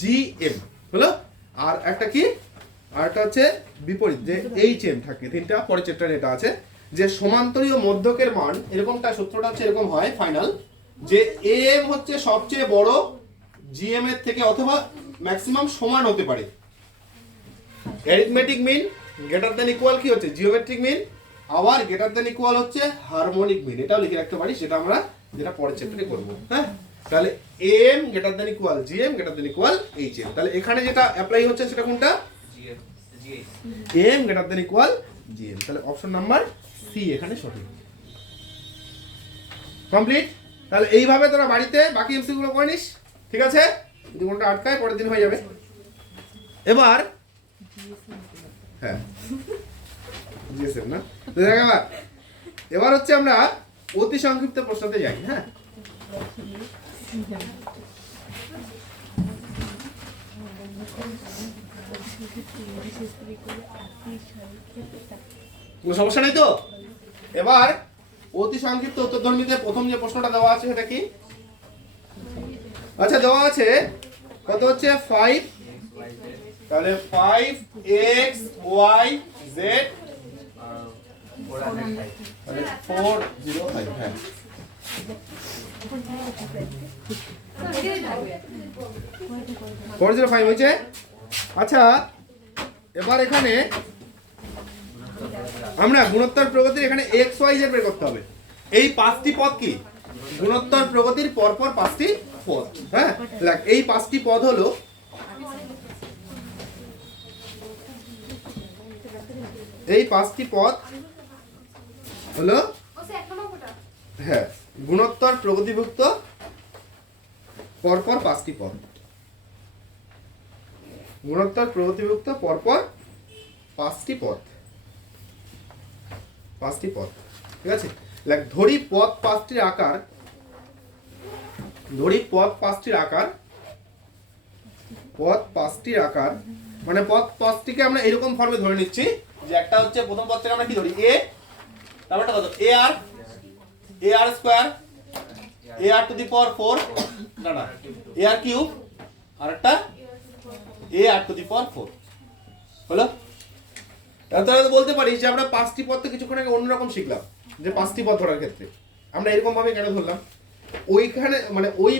জি এম। হলো? আর একটা কি, আর একটা হচ্ছে বিপরীত, যে এইচ এম থাকে। তিনটা পরের চ্যাপ্টারে এটা আছে, যে সমান্তরীয় মধ্যকের মান এরকমটা, সূত্রটা হচ্ছে এরকম হয় ফাইনাল, যে এম হচ্ছে সবচেয়ে বড় জিএম এর থেকে, অথবা ম্যাক্সিমাম সমান হতে পারে। Arithmetic mean greater than equal কি হচ্ছে? Geometric mean. আবার গ্রেটার দ্যান ইকুয়াল হচ্ছে হারমোনিক মিন। এটাও লিখে রাখতে পারি, সেটা আমরা যেটা পরের চ্যাপ্টারে করব। হ্যাঁ, তাহলে AM greater than equal GM greater than equal HM. তাহলে এখানে যেটা অ্যাপ্লাই হচ্ছে সেটা কোনটা? AM greater than equal GM. তাহলে অপশন নাম্বার সি এখানে সঠিক। কমপ্লিট। তাহলে এইভাবে তোরা বাড়িতে বাকি এমসিকিউ গুলো করে নিস, ঠিক আছে? যদি কোনটা আটকায় পরের দিন হয়ে যাবে। এবার হ্যাঁ, জিএসএম না, তো দেখ এবার হচ্ছে আমরা অতি সংক্ষিপ্ত প্রশ্নতে যাই। হ্যাঁ, কোনো সমস্যা নেই তো? এবার অতি সংক্ষিপ্ত উত্তরধর্মীতে প্রথম যে প্রশ্নটা দেওয়া আছে সেটা কি? আচ্ছা দেওয়া আছে কত হচ্ছে 5, তাহলে 5x y z 405, হ্যাঁ 405 হয়েছে। আচ্ছা এবার এখানে আমরা গুণোত্তর প্রগতির এখানে x y z বের করতে হবে। এই পাঁচটি পদ কি গুণোত্তর প্রগতির পরপর পাঁচটি পদ, হ্যাঁ দেখ এই পাঁচটি পদ হলো এই পাঁচটি পদ হলো হ্যাঁ গুণোত্তর প্রগতিভুক্ত পরপর পাঁচটি পদ, গুণোত্তর প্রগতিভুক্ত পরপর পাঁচটি পদ, পাঁচটি পদ, ঠিক আছে। লাইক ধরি পদ পাঁচটির আকার, ধরি পদ পাঁচটির আকার, পদ পাঁচটির আকার মানে পদ পাঁচটিকে আমরা এরকম ফর্মে ধরে নিচ্ছি যে একটা হচ্ছে প্রথম পদটাকে আমরা কি ধরি a, তারপরটা কত ar square ar to the power 4 না না ar কিউব আর একটা ar টু দি পাওয়ার 4 হলো। তাহলে বলতে পারি যে আমরা পাঁচটি পদ তো কিছুক্ষণ আগে অন্যরকম শিখলাম যে পাঁচটি পদ ধরার ক্ষেত্রে আমরা এরকম ভাবে কেন ধরলাম, ওইখানে মানে ওই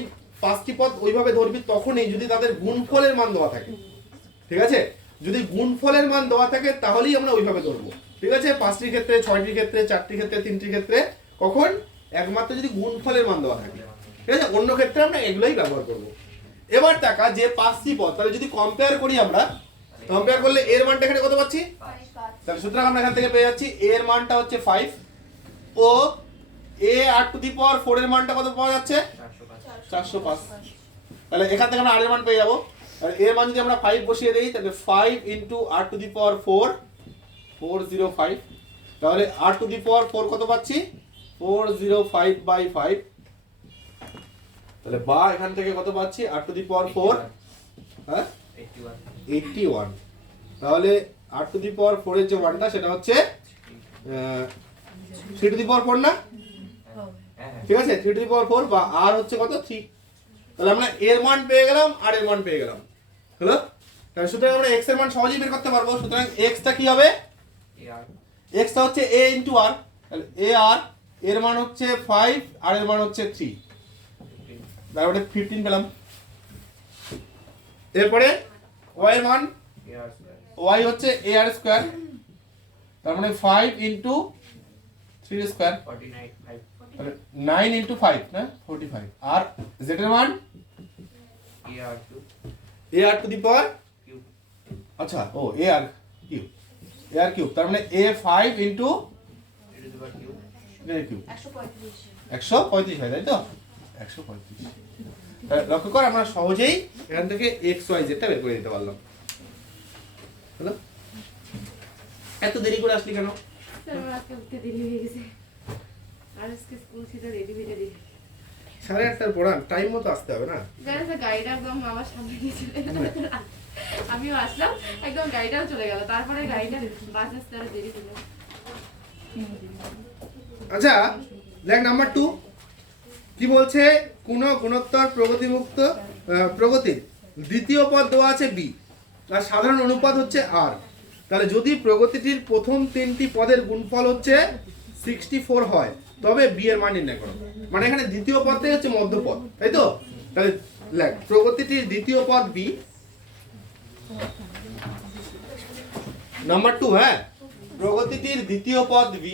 পাঁচটি পদ ওইভাবে ধরবি তখনই যদি তাদের গুণফলের মান দেওয়া থাকে, ঠিক আছে। যদি গুণফলের মান দেওয়া থাকে তাহলেই আমরা ওইভাবে ধরবো, ঠিক আছে। পাঁচটির ক্ষেত্রে, ছয়টির ক্ষেত্রে, চারটির ক্ষেত্রে, তিনটির ক্ষেত্রে, কখন একমাত্র যদি গুণফলের মান দেওয়া থাকে, ঠিক আছে। অন্য ক্ষেত্রে আমরা এগুলোই ব্যবহার করব। এবার টাকা যে পাঁচটি পদ তাহলে যদি কম্পেয়ার করি, আমরা কম্পেয়ার করলে এর মানটা এখানে কত পাচ্ছি, তাহলে সুতরাং আমরা এখান থেকে পেয়ে যাচ্ছি এর মানটা হচ্ছে 5 ও ar টু দি পাওয়ার 4 এর মানটা কত পাওয়া যাচ্ছে 405। তাহলে এখান থেকে আমরা r এর মান পেয়ে যাব। আর এর মান যদি আমরা 5 বসিয়ে দেই তাহলে 5 into r to the power 4 405, তাহলে r টু দি পাওয়ার 4 কত পাচ্ছি 405/5, তাহলে বা এখান থেকে কত পাচ্ছি r টু দি পাওয়ার 4 হ্যাঁ 81, তাহলে r টু দি পাওয়ার 4 এর যে মানটা সেটা হচ্ছে 3 টু দি পাওয়ার 4 না, ঠিক আছে 3 টু দি পাওয়ার 4 বা r হচ্ছে কত 3, তাহলে আমরা এর মান পেয়ে গেলাম আর এর মান পেয়ে গেলাম, হলো। তাহলে সুতরাং আমরা x এর মান সহজেই বের করতে পারবো। সুতরাং x টা কি হবে x টা হচ্ছে a ইনটু r, তাহলে ar এর মান হচ্ছে 5 আর এর মান হচ্ছে 3, তারপরে 15 পেলাম। এরপরে y এর মান y হচ্ছে ar স্কয়ার, তার মানে 5 ইনটু 3 স্কয়ার 9 ইনটু 5 না 45, আর z এর মান ar টু দি পাওয়ার আচ্ছা ও ar কিউব, তার মানে a5 ইনটু কিউব 135 হয়, তাই তো 135। লক্ষ্য কর আমরা সহজেই এখান থেকে x y z টা বের করে দিতে পারলাম, হলো। এত দেরি করে আসলি কেন? সাড়ে 8টার পড়ান, টাইম মতো আসতে হবে না? গাড়িটা একদম আমার সামনে গিয়েছিল, আমিও আসলাম একদম গাড়িটাও চলে গেল, তারপরে গাড়িটা বাস আসতে আরো দেরি হলো। আচ্ছা দেখ নাম্বার 2 কি বলছে, কোন গুণোত্তর প্রগতিভুক্ত প্রগতির দ্বিতীয় পদ দেওয়া আছে b আর সাধারণ অনুপাত হচ্ছে r, তাহলে যদি প্রগতিটির প্রথম তিনটি পদের গুণফল হচ্ছে 64 হয় তবে b এর মান নির্ণয় করো। মানে এখানে দ্বিতীয় পদটাই হচ্ছে মধ্যপদ, তাই তো। তাহলে দেখ প্রগতিটির দ্বিতীয় পদ b, নাম্বার 2 হ্যাঁ প্রগতিটির দ্বিতীয় পদ b,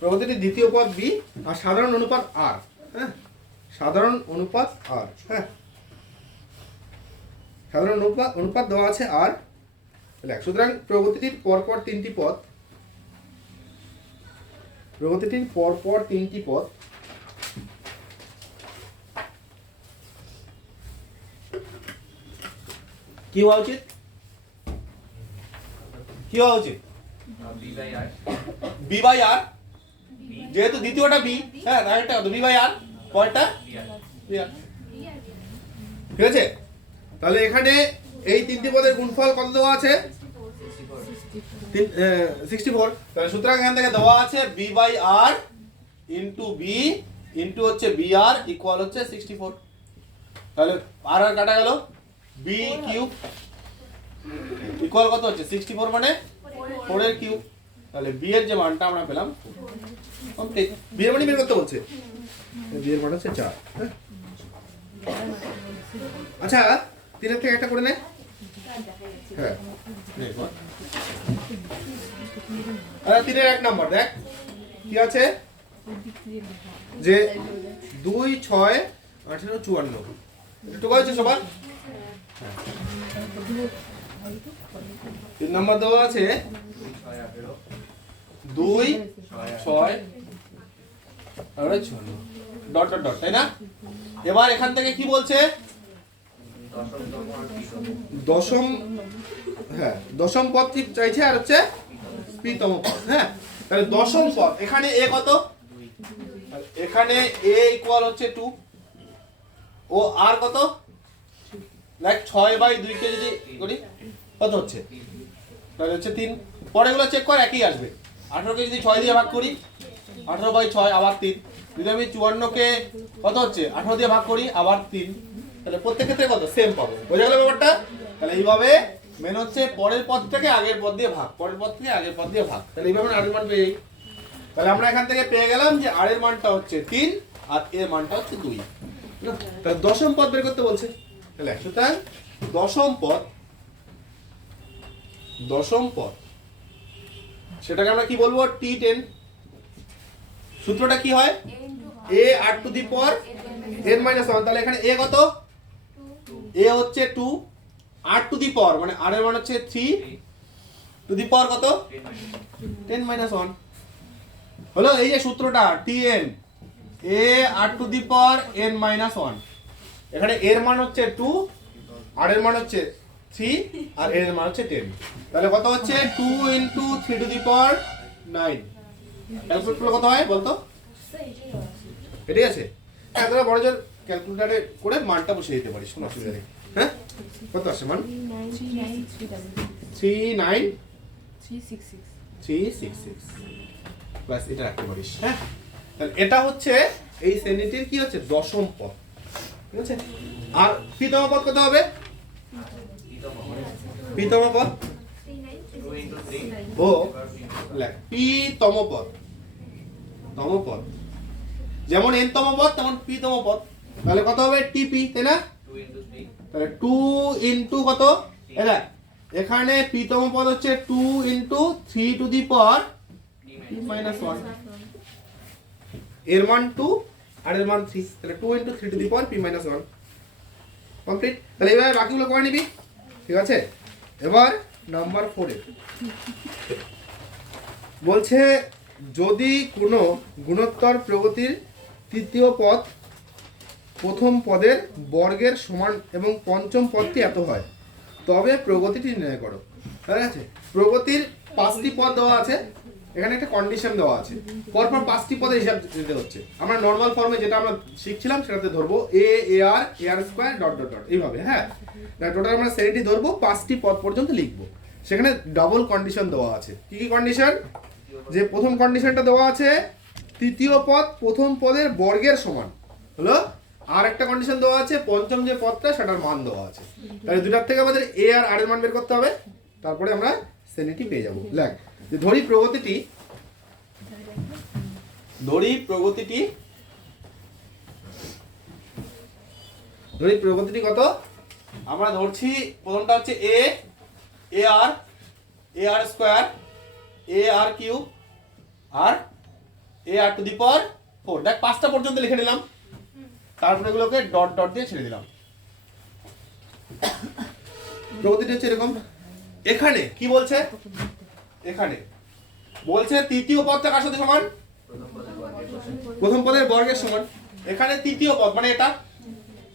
প্রগতিটির দ্বিতীয় পদ b আর সাধারণ অনুপাত r, হ্যাঁ সাধারণ অনুপাত r, হ্যাঁ সাধারণ অনুপাত দেওয়া আছে r। সুতরাং প্রগতিটির পরপর তিনটি পদ, প্রগতিটির পরপর তিনটি পদ কি হওয়া উচিত, কি হওয়া উচিত b বাই r, যেহেতু দ্বিতীয়টা b, হ্যাঁ রাইটটা কত b বাই r, পরেরটা b r, ঠিক আছে। তাহলে এখানে এই তিনটি পদের গুণফল কত দেওয়া আছে? 64। তাহলে সুতরাং এখান থেকে দেওয়া আছে b by r into b into হচ্ছে বি আর ইকুয়াল হচ্ছে 64। তাহলে আর আর কাটা গেল, বি কিউব ইকুয়াল কত হচ্ছে 64 মানে 4 এর কিউব। তাহলে বি এর যে মানটা আমরা পেলাম কমপ্লিট। বি এর মানে বের করতে বলছে, বি এর মান হচ্ছে 4। আচ্ছা 3 এর থেকে একটা করে নে। হ্যাঁ আরে 3 এর 1 নাম্বার দেখ কি আছে, যে 2 6 18 54 একটু কয়েছে সবার। 3 নাম্বার দেওয়া আছে 2 6 আর 54 ডট ডট ডট, তাই না? এবার এখান থেকে কি বলছে, দশম, হ্যাঁ দশম পদ চাইছে আর হচ্ছে পিতম পদ। হ্যাঁ তাহলে দশম পদ এখানে এ কত, এখানে এ ইকুয়াল হচ্ছে 2 ও আর কত, লাইক 6/2 কে যদি করি কত হচ্ছে, তাহলে হচ্ছে 3। পরেগুলো চেক কর একই আসবে। 18 কে যদি 6 দিয়ে ভাগ করি 18/6 আবার 3। যদি আমি 54 কে কত হচ্ছে 18 দিয়ে ভাগ করি আবার 3, তাহলে প্রত্যেক ক্ষেত্রে কত সেম পাবো। বোঝা গেল ব্যাপারটা? তাহলে এইভাবে মেন হচ্ছে পরের পদটাকে আগের পদ দিয়ে ভাগ, পরের পদ থেকে আগের পদ দিয়ে ভাগ, তাহলে এইভাবে আর এর মান পেয়ে যাই। তাহলে আমরা এখান থেকে পেয়ে গেলাম যে আর এর মানটা হচ্ছে 3 আর এর মানটা হচ্ছে 2। তাহলে দশম পদ বের করতে বলছে। তাহলে সুতরাং দশম পদ সেটাকে আমরা কি বলবো, T10। সূত্রটা কি হয়, a r to the power n-1। তাহলে এখানে a কত, a হচ্ছে 2, r টু দি পাওয়ার মানে r এর মান হচ্ছে 3 টু দি পাওয়ার কত 10-1 হলো। এই যে সূত্রটা Tn a r to the power n-1, এখানে এর মান হচ্ছে 2, r এর মান হচ্ছে 3 আর n এর মান হচ্ছে 10। তাহলে কত হচ্ছে 2 into 3 two the power 9। Calculate করলে কত হয় বলতো? এটাই আছে। হ্যাঁ তোরা বড় জোর ক্যালকুলেটরে করে মানটা বসিয়ে দিতে পারিস, কোনো অসুবিধা নেই। হ্যাঁ কত আসছে মান? 39366 বাস এটা রাখতে পারিস। হ্যাঁ তাহলে এটা হচ্ছে এই শ্রেণীটির কি হচ্ছে দশম পদ, ঠিক আছে? আর পিতম পদ কত হবে? পিতম পদ ও লেখ পিতম পদ, তম পদ যেমন n তম পদ তেমন p তম পদ। তাহলে কত হবে tp, তাই না? তাহলে 2 ইনটু কত, এটা এখানে p তম পদ হচ্ছে 2 into 3 two the power p-1, এর মান 2 আর এর মান 3, তাহলে 2 into 3 two the power p-1 complete. তাহলে এবার বাকিগুলো করে নিবি, ঠিক আছে? এবার নাম্বার 4 এ বলছে যদি কোনো গুণোত্তর প্রগতির তৃতীয় পদ প্রথম পদের বর্গের সমান এবং পঞ্চম পদটি এত হয় তবে প্রগতিটি নির্ণয় করো। ঠিক আছে? প্রগতির 5টি পদ দেওয়া আছে, এখানে একটা কন্ডিশন দেওয়া আছে, পরপর 5টি পদের হিসাব দিতে হচ্ছে। আমরা নর্মাল ফর্মে যেটা আমরা শিখছিলাম সেটাতে ধরবো a ar square dot dot dot এইভাবে। হ্যাঁ টোটাল আমরা শ্রেণীটি ধরবো, 5টি পদ পর্যন্ত লিখবো। সেখানে ডাবল কন্ডিশন দেওয়া আছে। কি কি কন্ডিশন? যে প্রথম কন্ডিশনটা দেওয়া আছে তৃতীয় পদ প্রথম পদের বর্গের সমান হলো, আর একটা কন্ডিশন দেওয়া আছে পঞ্চম যে পদটা সেটার মান দেওয়া আছে। তাহলে দুটার থেকে আমাদের a আর r এর মান বের করতে হবে, তারপরে আমরা শ্রেণীটি পেয়ে যাব। লেখ যে ধরি প্রগতিটি কত, আমরা ধরছি প্রথমটা হচ্ছে ar স্কয়ার ar কিউব আর ar টু দি পাওয়ার 4। দেখ 5টা পর্যন্ত লিখে নিলাম, তারপরে এগুলোকে ডট ডট দিয়ে ছেড়ে দিলাম। প্রগতিটা হচ্ছে এরকম। এখানে কি বলছে, এখানে বলছে তৃতীয় পদটা কার সাথে সমান, প্রথম পদের বর্গের সমান। এখানে তৃতীয় পদ মানে এটা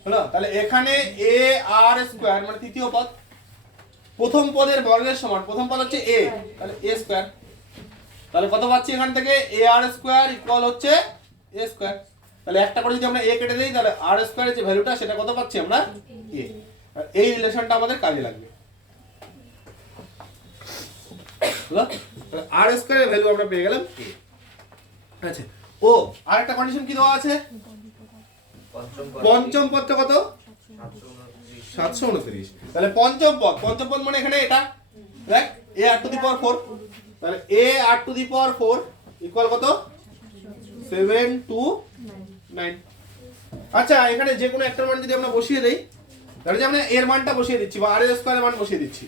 হলো, তাহলে এখানে ar স্কয়ার মানে তৃতীয় পদ প্রথম পদের বর্গের সমান, প্রথম পদ হচ্ছে a, তাহলে a স্কয়ার। তাহলে কত পাচ্ছি এখান থেকে ar স্কয়ার ইকুয়াল হচ্ছে a স্কয়ার। তাহলে একটা করে যদি আমরা a কেটে দেই তাহলে r স্কয়ারের যে ভ্যালুটা সেটা কত পাচ্ছি আমরা a। আর এই রিলেশনটা আমাদের কাজে লাগবে। আর স্কয়ারের ভ্যালু আমরা পেয়ে গেলাম a। আচ্ছা ও আরেকটা কন্ডিশন কি দেওয়া আছে, পঞ্চম পদটা কত 729। তাহলে পঞ্চম পদ মানে এখানে এটা দেখ a r to the power 4, তাহলে a r to the power 4 equal কত 7 to 9। আচ্ছা এখানে যে কোনো একটার মান যদি আমরা বসিয়ে দেই, তাহলে যে আমরা এর মানটা বসিয়ে দিচ্ছি বা আর এর স্কয়ারের মান বসিয়ে দিচ্ছি,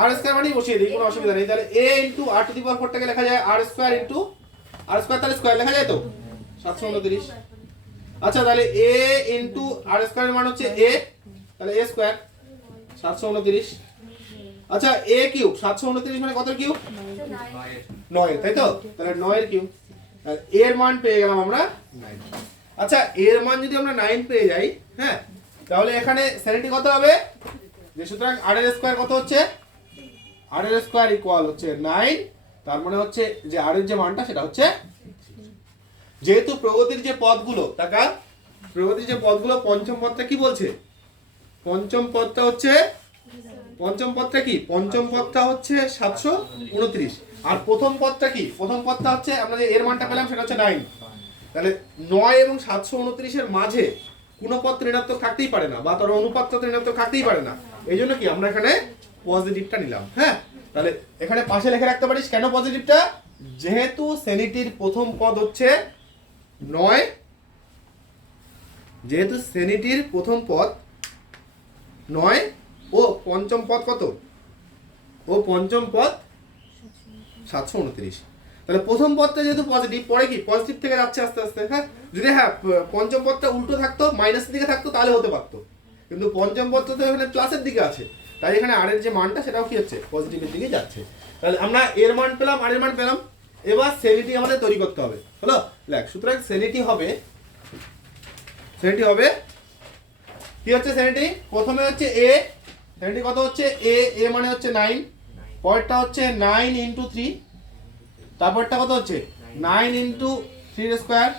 আর স্কয়ার মানই বসিয়ে দিই, কোনো অসুবিধা নেই। তাহলে a into r to the power 4 টাকে লেখা যায় r square into r square, তাহলে স্কয়ার লেখা যায় তো 729। আচ্ছা তাহলে a ইনটু r স্কয়ারের মান হচ্ছে a, তাহলে a স্কয়ার 729। আচ্ছা a কিউব 729 মানে কত কিউব 9, তাই তো? তাহলে 9 এর কিউব, আর এর মান পেয়ে গেলাম আমরা 9। আচ্ছা এর মান যদি আমরা 9 পেয়ে যাই, হ্যাঁ, তাহলে এখানে স্যানিটি কত হবে, যে সুতরাং r এর স্কয়ার কত হচ্ছে, r এর স্কয়ার ইকুয়াল হচ্ছে 9, তার মানে হচ্ছে যে r এর যে মানটা সেটা হচ্ছে, যেহেতু প্রগতির যে পদগুলো টাকা প্রগতির যে পদগুলো, পঞ্চম পদটা কি বলছে, পঞ্চম পদটা হচ্ছে কি, পঞ্চম পদটা হচ্ছে 729, আর প্রথম পদটা কি, প্রথম পদটা হচ্ছে আমরা যে এর মানটা পেলাম সেটা হচ্ছে 9। তাহলে 9 এবং 729 এর মাঝে কোনো পদ ঋণাত্মক থাকতেই পারে না, বা তার অনুপাতটা ঋণাত্মক থাকতেই পারে না, এই জন্য কি আমরা এখানে পজিটিভটা নিলাম। হ্যাঁ, তাহলে এখানে পাশে লিখে রাখতে পারিস কেন পজিটিভটা, যেহেতু শ্রেণীটির প্রথম পদ হচ্ছে 9, যেহেতু শ্রেণীটির প্রথম পদ 9 ও পঞ্চম পদ কত, ও পঞ্চম পদ 729। তাহলে প্রথম পদটা যেহেতু পজিটিভ, পরে কি পজিটিভ থেকে যাচ্ছে আস্তে আস্তে। হ্যাঁ, যদি হ্যাঁ পঞ্চম পদটা উল্টো থাকতো, মাইনাসের দিকে থাকতো তাহলে হতে পারতো, কিন্তু পঞ্চম পদটা তো এখানে প্লাসের দিকে আছে, তাই এখানে আর এর যে মানটা সেটাও কি হচ্ছে পজিটিভের দিকে যাচ্ছে। তাহলে আমরা এর মান পেলাম, আর এর মান পেলাম, এবার শ্রেণীটি আমাদের তৈরি করতে হবে। হলো লেখ, সুতরাং শ্রেণীটি হবে কি হচ্ছে শ্রেণীটি, প্রথমে হচ্ছে a, শ্রেণীটি কত হচ্ছে a মানে হচ্ছে 9, পরেরটা হচ্ছে 9 ইনটু 3, তারপরটা কত হচ্ছে 9 ইনটু 3 এর স্কয়ার,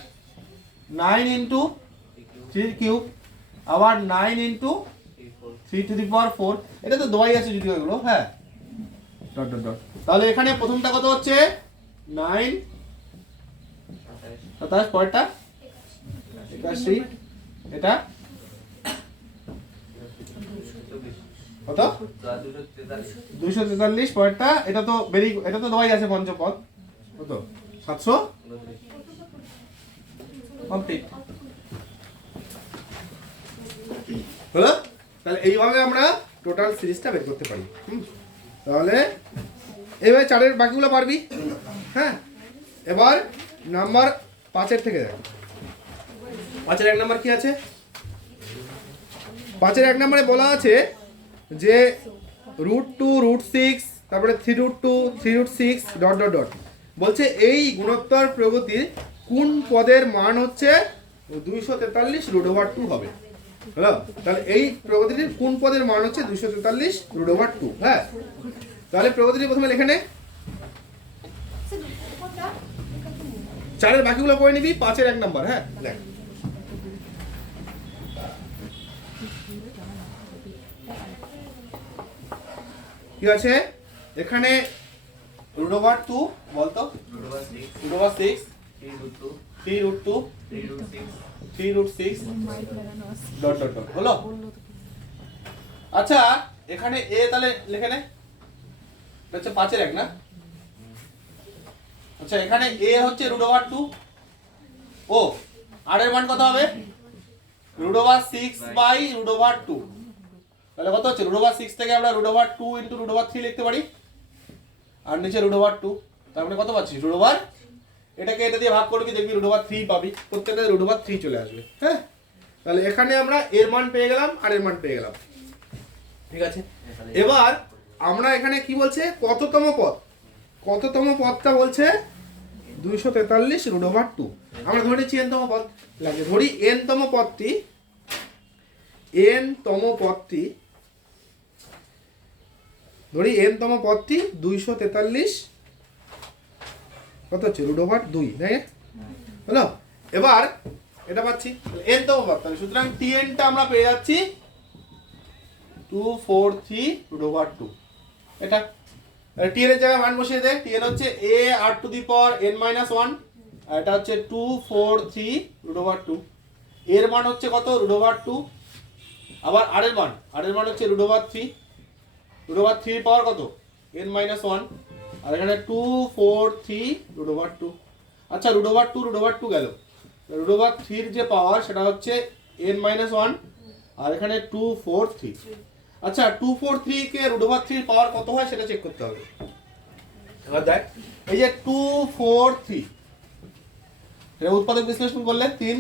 9 ইনটু 3 কিউব, আবার 9 ইনটু 3 টু দি পাওয়ার 4। এটা তো দোয়াই আছে যদিও এগুলো। হ্যাঁ, ডট ডট ডট। তাহলে এখানে প্রথমটা কত হচ্ছে 9 27, পরেরটা 81, এটা কত 243, পরেরটা এটা তো এটা তো দোয়াই আছে পঞ্চম পদ, কত 700 কমপ্লিট হলো। তাহলে এইভাবে আমরা টোটাল সিরিজটা বের করতে পারি। তাহলে এইভাবে 4 এর বাকিগুলো পারবি। হ্যাঁ, এবার নাম্বার 5 থেকে দেখ, 5 1 নাম্বার কি আছে, 5 1 নম্বরে বলা আছে যে √2 √6 তারপরে 3√2 3√6 ডট ডট ডট, বলছে এই গুণোত্তর প্রগতির কোন পদের মান হচ্ছে 243 √2 হবে। হলো, তাহলে এই প্রগতিটির কোন পদের মান হচ্ছে 243 √2। হ্যাঁ, তাহলে প্রগতিটি প্রথমে লিখে নে, 4 এর বাকিগুলো পড়ে নিবি, 5 1 নাম্বার। হ্যাঁ, দেখ কি আছে এখানে, √2 বলতো, √6 3√2 3√6 ডট ডট ডট। হলো, আচ্ছা এখানে a তাহলে লিখে নে, এটা হচ্ছে 5 এর 1 না। আচ্ছা এখানে a হচ্ছে √2, ও আর এর মান কত হবে √6 বাই √2, তাহলে কত হচ্ছে √6 থেকে আমরা √2 ইনটু √3 লিখতে পারি, আর নিচে √2, তার মানে কত পাচ্ছি √, এটাকে এটা দিয়ে ভাগ করবি দেখবি √3 পাবি, প্রত্যেকটা √3 চলে আসবে। হ্যাঁ, তাহলে এখানে আমরা এর মান পেয়ে গেলাম, আর এর মান পেয়ে গেলাম। ঠিক আছে, এবার আমরা এখানে কি বলছে কততম পদ, কততম পদটা বলছে 243 √2। আমরা ধরে নিচ্ছি n তম পদ, লাগে ধরি n তম পদটি, ধরি n তম পদটি 243 কত হচ্ছে √2, তাই হলো। এবার এটা পাচ্ছি n তম পদ, তাহলে সুতরাং tn টা আমরা পেয়ে যাচ্ছি 243 রুট ওভার 2 এটা tn এর জায়গায় মান বসিয়ে দে। tn হচ্ছে a r to the power n minus 1 আর এটা হচ্ছে 243 রুট ওভার 2। এর মান হচ্ছে কত? Root over 2। আবার r এর মান হচ্ছে root over 3। Root over 3 power কত? n মাইনাস 1 আর এখানে 243 রুট ওভার 2। আচ্ছা রুট ওভার 2 গেল। রুট ওভার 3 এর যে পাওয়ার সেটা হচ্ছে n মাইনাস 1 আর এখানে 243। আচ্ছা 243 কে রুট ওভার 3 এর পাওয়ার কত হয় সেটা চেক করতে হবে। এবার দেখ এই যে 243 এটা উৎপাদক বিশ্লেষণ করলে 3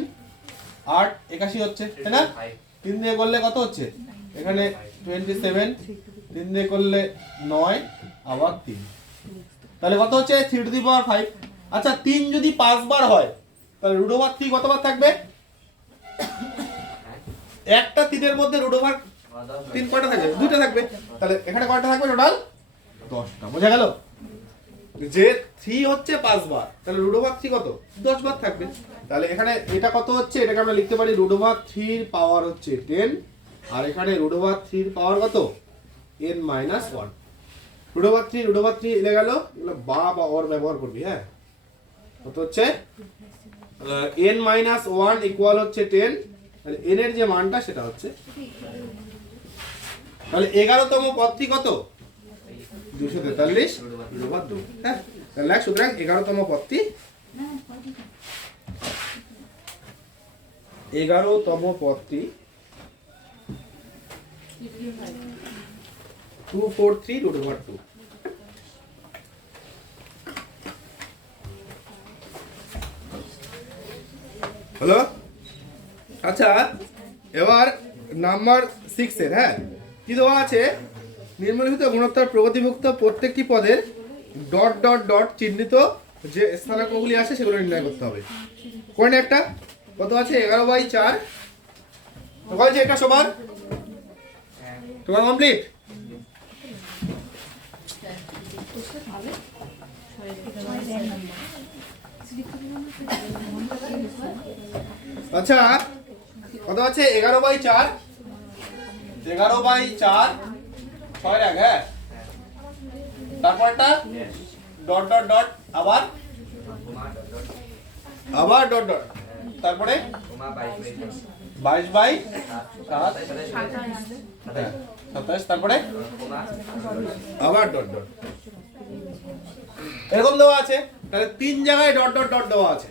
8 81 হচ্ছে তাই না? 3 দিয়ে করলে কত হচ্ছে? এখানে 27, 3 দিয়ে করলে 9 আবার 3, তাহলে কত হচ্ছে? 3 টু দি পাওয়ার 5। আচ্ছা 3 যদি 5 বার হয় তাহলে রুট ওভার 3 কতবার থাকবে? একটা 3 এর মধ্যে রুট ওভার 3 কয়টা থাকবে? দুটো থাকবে। তাহলে এখানে কয়টা থাকবে টোটাল? 10টা। বোঝা গেল? যে 3 হচ্ছে 5 বার তাহলে রুট ওভার 3 কত? 10 বার থাকবে। তাহলে এখানে এটা কত হচ্ছে? এটাকে আমরা লিখতে পারি রুট ওভার 3 এর পাওয়ার হচ্ছে 10 আর এখানে রুট ওভার 3 এর পাওয়ার কত? n minus 1। রুট ওভার 3 এলে গেল, এগুলো বা অর ব্যবহার করবি। হ্যাঁ কত হচ্ছে? n মাইনাস 1 ইকুয়াল হচ্ছে 10। তাহলে n এর যে মানটা সেটা হচ্ছে, তাহলে 11তম পদটি কত? 243 রুট ওভার 2। হ্যাঁ তাহলে সুতরাং 11তম পদটি 243 রুট ওভার 2। হলো? আচ্ছা এবার নাম্বার 6 এর, হ্যাঁ কি দেওয়া আছে? নিম্নলিখিত গুণোত্তর প্রগতিভুক্ত প্রত্যেকটি পদের ডট ডট ডট চিহ্নিত যে স্থানাঙ্কগুলি আছে সেগুলো নির্ণয় করতে হবে। কোন একটা কত আছে? 11/4। কত আছে এটা সবার? তোমার কমপ্লিট? আচ্ছা কত আছে? 11/4। 11/4 6 রাখ। হ্যাঁ তারপরটা ডট ডট ডট আবার ডট ডট তারপরে 22/7 তারপরে আবার ডট ডট এরকম দেওয়া আছে। তাহলে 3 জায়গায় ডট ডট ডট দেওয়া আছে।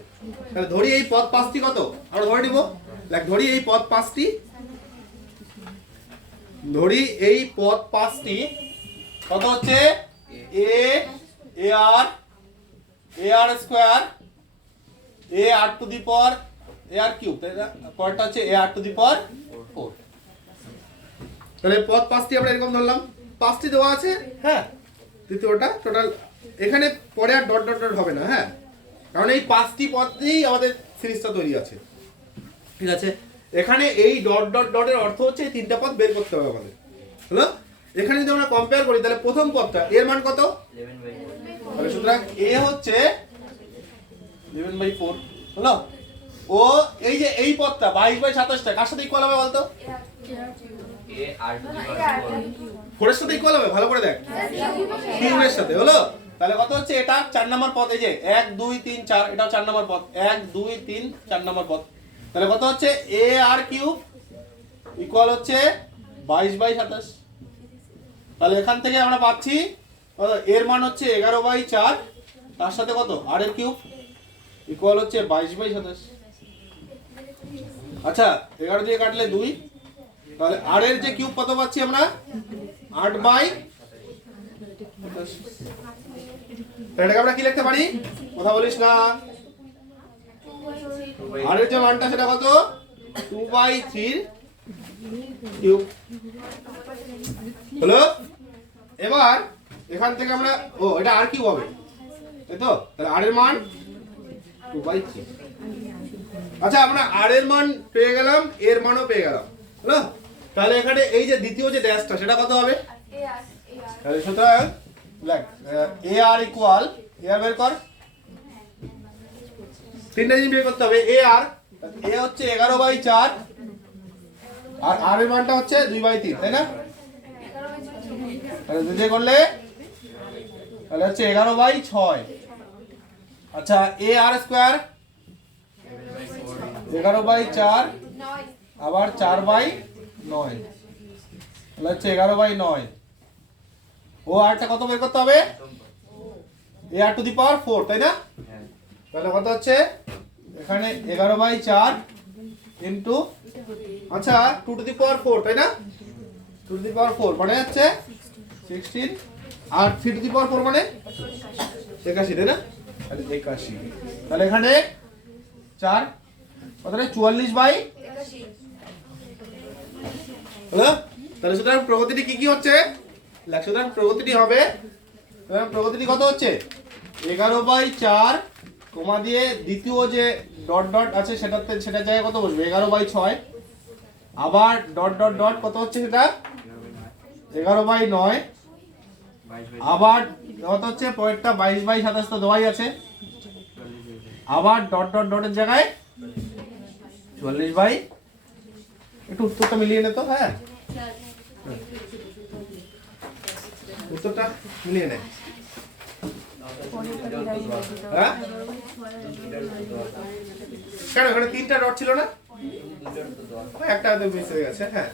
তাহলে ধরি এই পদ 5টি কত? আমরা ধরে নিব। ধরি এই পদ 5টি, ধরি এই পদ 5টি কত হচ্ছে? ar square ar to the power ar cube, তাই না? পদটা হচ্ছে ar টু দি পাওয়ার 4। তাহলে পদ 5টি আমরা এরকম ধরলাম, 5টি দেওয়া আছে। হ্যাঁ তৃতীয়টা টোটাল এখানে পরে আর ডট ডট ডট হবে না। হ্যাঁ কারণ এই 5টি পদ দিয়েই আমাদের সিরিজটা তৈরি আছে। ঠিক আছে, এখানে এই ডট ডট ডটের অর্থ হচ্ছে এই 3টা পদ বের করতে হবে আমাদের। হলো? এখানে যদি আমরা কম্পেয়ার করি তাহলে প্রথম পদটা এর মান কত? 11/4। তাহলে সুতরাং a হচ্ছে 11/4। হলো? ও এই যে এই পদটা 22/27টা কার সাথে ইকুয়াল হবে বলতো? a r 4 এর সাথে ইকুয়াল হবে। ভালো করে দেখ, কিউ এর সাথে। হলো? তাহলে কত হচ্ছে? এটা 4 নম্বর পদ। এই যে 1 2 3 4 এটাও 4 নম্বর পদ। 1 2 3 4 নম্বর পদ। তাহলে কত হচ্ছে? ar কিউব ইকুয়াল হচ্ছে 22/27। তাহলে এখান থেকে আমরা পাচ্ছি কত? এর মান হচ্ছে 11/4 তার সাথে কত? আর এর কিউব ইকুয়াল হচ্ছে 22/27। আচ্ছা 11 দিয়ে কাটলে 2, তাহলে আর এর যে কিউব কত পাচ্ছি আমরা? 8/27। এটাকে আমরা কি লিখতে পারি? কথা বলিস না। আর এর যে মানটা সেটা কত? 2/3 কিউব। হলো? এবার এখান থেকে আমরা এটা আর কিউব হবে, তাই তো? তাহলে আর এর মান 2/3। আচ্ছা আমরা আর এর মান পেয়ে গেলাম, এর মানও পেয়ে গেলাম। হলো? তাহলে এখানে এই যে দ্বিতীয় যে ড্যাশটা সেটা কত হবে? তাহলে সুতরাং ar ইকুয়াল ar বের কর। 3টা জিনিস বের করতে হবে। ar a হচ্ছে 11/4 আর আর এর মানটা হচ্ছে 2/3, তাই না? তাহলে 2 দিয়ে করলে তাহলে হচ্ছে 11/6। আচ্ছা এ আর স্কোয়ার 11/4 আবার 4/9 তাহলে হচ্ছে 11/9। ও আরটা কত বের করতে হবে? A r to the power 4, তাই না? তাহলে কত হচ্ছে এখানে 11/4 ইন্টু আচ্ছা 2 টু দি পাওয়ার 4, তাই না? 2 টু দি পাওয়ার 4 মানে হচ্ছে 16 আর 3 টু দি পাওয়ার 4 মানে 81, তাই না? তাহলে 81। তাহলে এখানে 4 কত রে 44/, হলো? তাহলে সুতরাং প্রগতিটি কি হচ্ছে? সুতরাং প্রগতিটি হবে, প্রগতিটি কত হচ্ছে 11/4 কমা দিয়ে দ্বিতীয় যে ডট ডট আছে সেটা জায়গায় কত বসবে 11/6 আবার ডট ডট ডট কত হচ্ছে সেটা 11/9 আবার কত হচ্ছে পরেরটা 22/27 তো দেওয়াই আছে আবার ডট ডট ডটের জায়গায় 44/, একটু উত্তরটা মিলিয়ে নে তো। হ্যাঁ উত্তরটা মিলিয়ে নে। হ্যাঁ কেন এখানে 3টা ডট ছিল না? একটা হয়তো মিস হয়ে গেছে। হ্যাঁ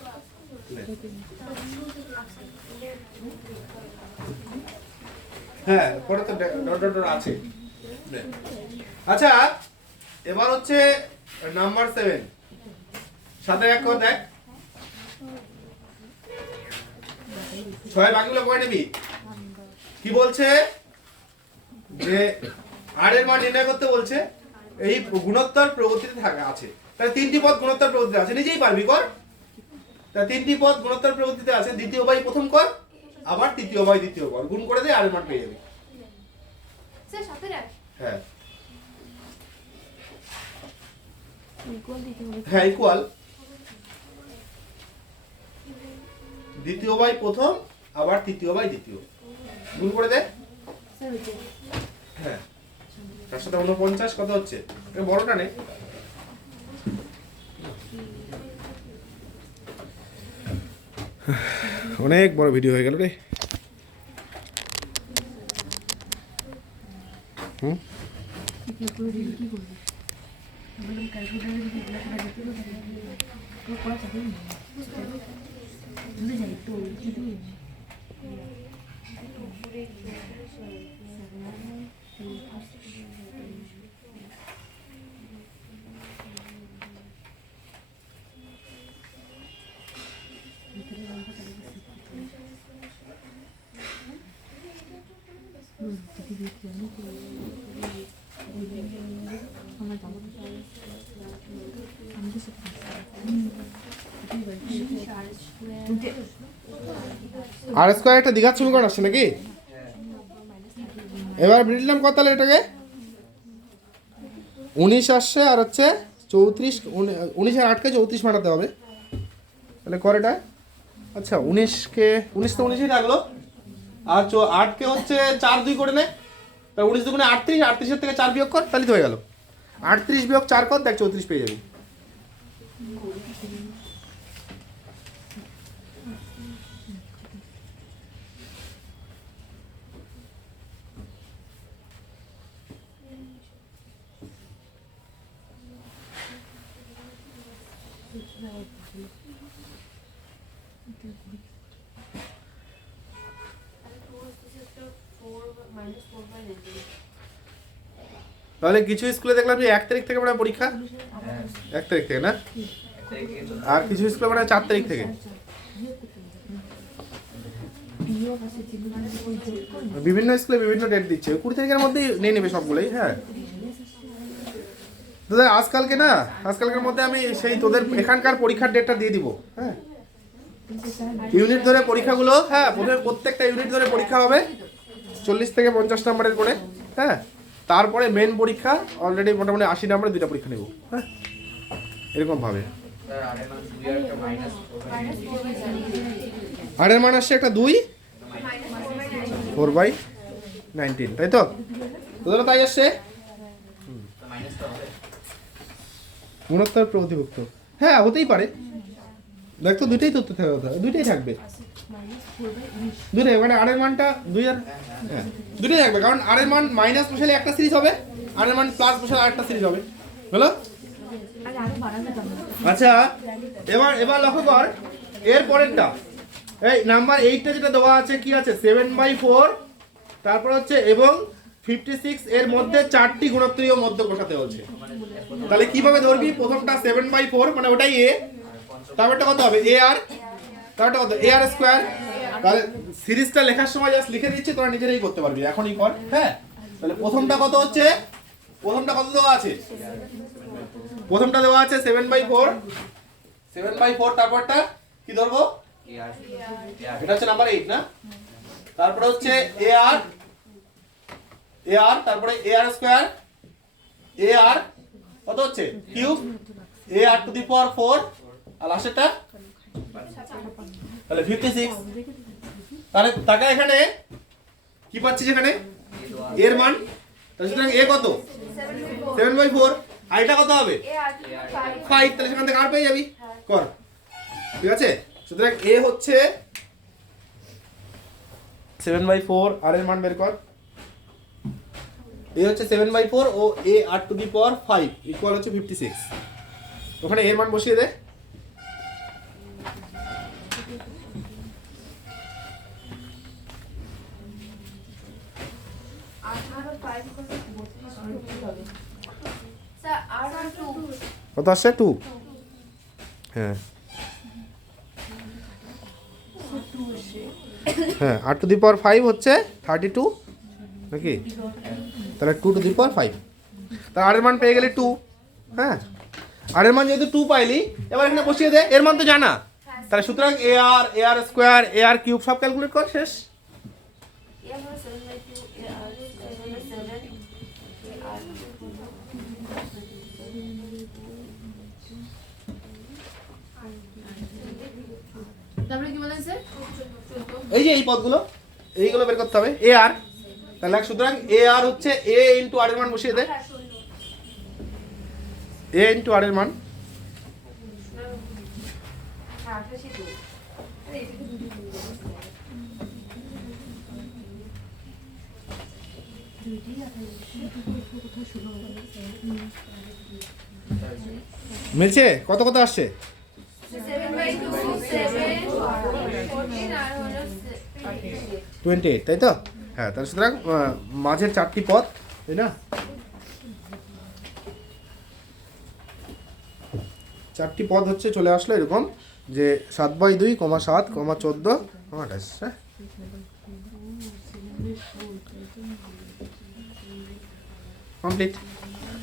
হ্যাঁ পরে তো ডট ডট ডট আছে। আচ্ছা এবার হচ্ছে নাম্বার 7, সাথে এক কর দেখ 6 বাকিগুলো করে নিবি। কি বলছে যে আর এর মান নির্ণয় করতে বলছে, এই গুণোত্তর প্রগতিতে থাকা আছে। তাহলে 3টি পদ গুণোত্তর প্রগতিতে আছে, নিজেই পারবি কর। তাহলে 3টি পদ গুণোত্তর প্রগতিতে আছে, দ্বিতীয় বাই প্রথম কর আবার তৃতীয় বাই দ্বিতীয় কর, গুণ করে দে আর এর মান পেয়ে যাবি। স্যার সাথে রাখ হ্যাঁ হ্যাঁ ইকুয়াল দ্বিতীয় বাই প্রথম আবার তৃতীয় বাই দ্বিতীয়, গুণ করে দে। হ্যাঁ 449 কত হচ্ছে? বড়টা নে। অনেক বড় ভিডিও হয়ে গেল রে। আর স্কয়ার একটা দ্বিঘাত সমীকরণ আসছে নাকি? এবার লিখলাম কত, তাহলে এটাকে 19 আসছে আর হচ্ছে 34, 19 আর 8কে 34 বানাতে হবে। তাহলে কর এটা। আচ্ছা 19কে 19 তো 19ই থাকলো আর 8কে হচ্ছে 4 2 করে নে। তা 19 দুগুণে 38, 38 থেকে 4 বিয়োগ কর, তাহলে তো হয়ে গেল। 38 বিয়োগ 4 কর, দেখ 34 পেয়ে যাবি। তাহলে কিছু স্কুলে দেখলাম যে 1 তারিখ থেকে মানে পরীক্ষা, 1 তারিখ থেকে না, আর কিছু স্কুলে মানে 4 তারিখ থেকে। বিভিন্ন স্কুলে বিভিন্ন ডেট দিচ্ছে, 20 তারিখের মধ্যেই নিয়ে নেবে সবগুলোই। হ্যাঁ তোদের আজকালকের মধ্যে আমি সেই তোদের এখানকার পরীক্ষার ডেটটা দিয়ে দিব। হ্যাঁ ইউনিট ধরে পরীক্ষাগুলো, হ্যাঁ প্রত্যেকটা ইউনিট ধরে পরীক্ষা হবে 40 থেকে 50 নম্বরের করে। হ্যাঁ তারপরে মেন পরীক্ষা অলরেডি মোটামুটি 80 নম্বরের 2টা পরীক্ষা নেব। হ্যাঁ এরকম ভাবে। আর এর মান আসছে একটা 2 4/19, তাই তো? তোদেরও তাই আসছে গুণোত্তর প্রতিভুক্ত। হ্যাঁ হতেই পারে, দেখ তো দুইটাই তথ্য থাকার কথা, দুইটাই থাকবে, দুইটাই মানে আর এর মানটা 2 আর হ্যাঁ দুইটাই থাকবে, কারণ আর এর মান মাইনাস বসালে একটা সিরিজ হবে, আর এর মান প্লাস বসালে আরেকটা সিরিজ হবে, হলো? আচ্ছা এবার লক্ষ্য কর এর পরেরটা, এই নাম্বার 8টা যেটা দেওয়া আছে কি আছে 7/4, তারপর হচ্ছে এবং 56 এর মধ্যে 4টি গুণোত্তরীয় মধ্য বসাতে হচ্ছে। তাহলে কিভাবে ধরবি? প্রথমটা 7/4 মানে ওটাই a, তারপরটা কত হবে a r, তারপরটা কত a r স্কয়ার। তাহলে সিরিজটা লেখার সময় জাস্ট লিখে দিচ্ছি, তোরা নিজেরাই করতে পারবি, এখনই কর। হ্যাঁ তাহলে প্রথমটা কত হচ্ছে, প্রথমটা কত দেওয়া আছে, প্রথমটা দেওয়া আছে 7/4, তারপরটা কি ধরবো, এটা হচ্ছে নাম্বার 8 না, তারপরে হচ্ছে ar, তারপরে ar স্কয়ার, ar কত হচ্ছে cube, ar to the power 4, আর লাস্টেরটা তাহলে 56। তাহলে টাকা এখানে কি পাচ্ছিস এখানে এর মান, তাহলে সুতরাং a কত 7/4, আর এটা কত হবে 5, তাহলে সেখান থেকে আর পেয়ে যাবি, কর। ঠিক আছে, সুতরাং a হচ্ছে 7/4, আর এর মান বের কর। a হচ্ছে 7/4 ও a r to the power 5 equal হচ্ছে 56, ওখানে এর মান বসিয়ে দে। কত আসছে 2, হ্যাঁ হ্যাঁ আর টু দি পাওয়ার 5 হচ্ছে 32 নাকি, তাহলে 2 টু দি পাওয়ার 5, তাহলে আর এর মান পেয়ে গেলে 2। হ্যাঁ আর এর মান যেহেতু 2 পাইলি, এবার এখানে বসিয়ে দে, এর মান তো জানা, তাহলে সুতরাং ar স্কয়ার ar কিউব সব ক্যালকুলেট কর, শেষ। তারপরে কি বলেন স্যার? এই যে এই পদগুলো এইগুলো বের করতে হবে ar, তাহলে সুতরাং ar হচ্ছে a ইনটু r এর মান বসিয়ে দে, a ইনটু r এর মান মিলছে, কত কত আসছে 28, তাই তো? হ্যাঁ তাহলে সুতরাং মাঝের 4টি পদ, তাই না, 4টি পদ হচ্ছে চলে আসলো এরকম যে 7/2, 7, 14, 28। হ্যাঁ কমপ্লিট।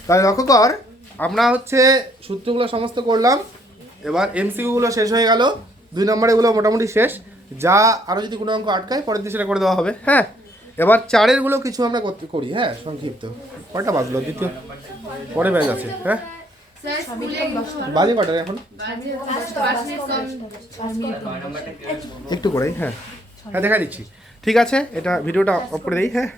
তাহলে লক্ষ্য কর আমরা হচ্ছে সূত্রগুলো সমস্ত করলাম, এবার এমসিকিউ গুলো শেষ হয়ে গেল, 2 নম্বরে এগুলো মোটামুটি শেষ, যা আরও যদি কোনো অঙ্ক আটকায় পরের দিন সেটা করে দেওয়া হবে। হ্যাঁ এবার 4-এর গুলো কিছু আমরা করি, হ্যাঁ সংক্ষিপ্ত। কয়টা বাজলো, দ্বিতীয় পরে ব্যাচ আছে। হ্যাঁ স্যার স্কুলে বাজে কটা এখন, বাজে 5 মিনিট কম। একটু করেই। হ্যাঁ হ্যাঁ দেখা দিচ্ছি, ঠিক আছে, এটা ভিডিওটা অফ করে দিই। হ্যাঁ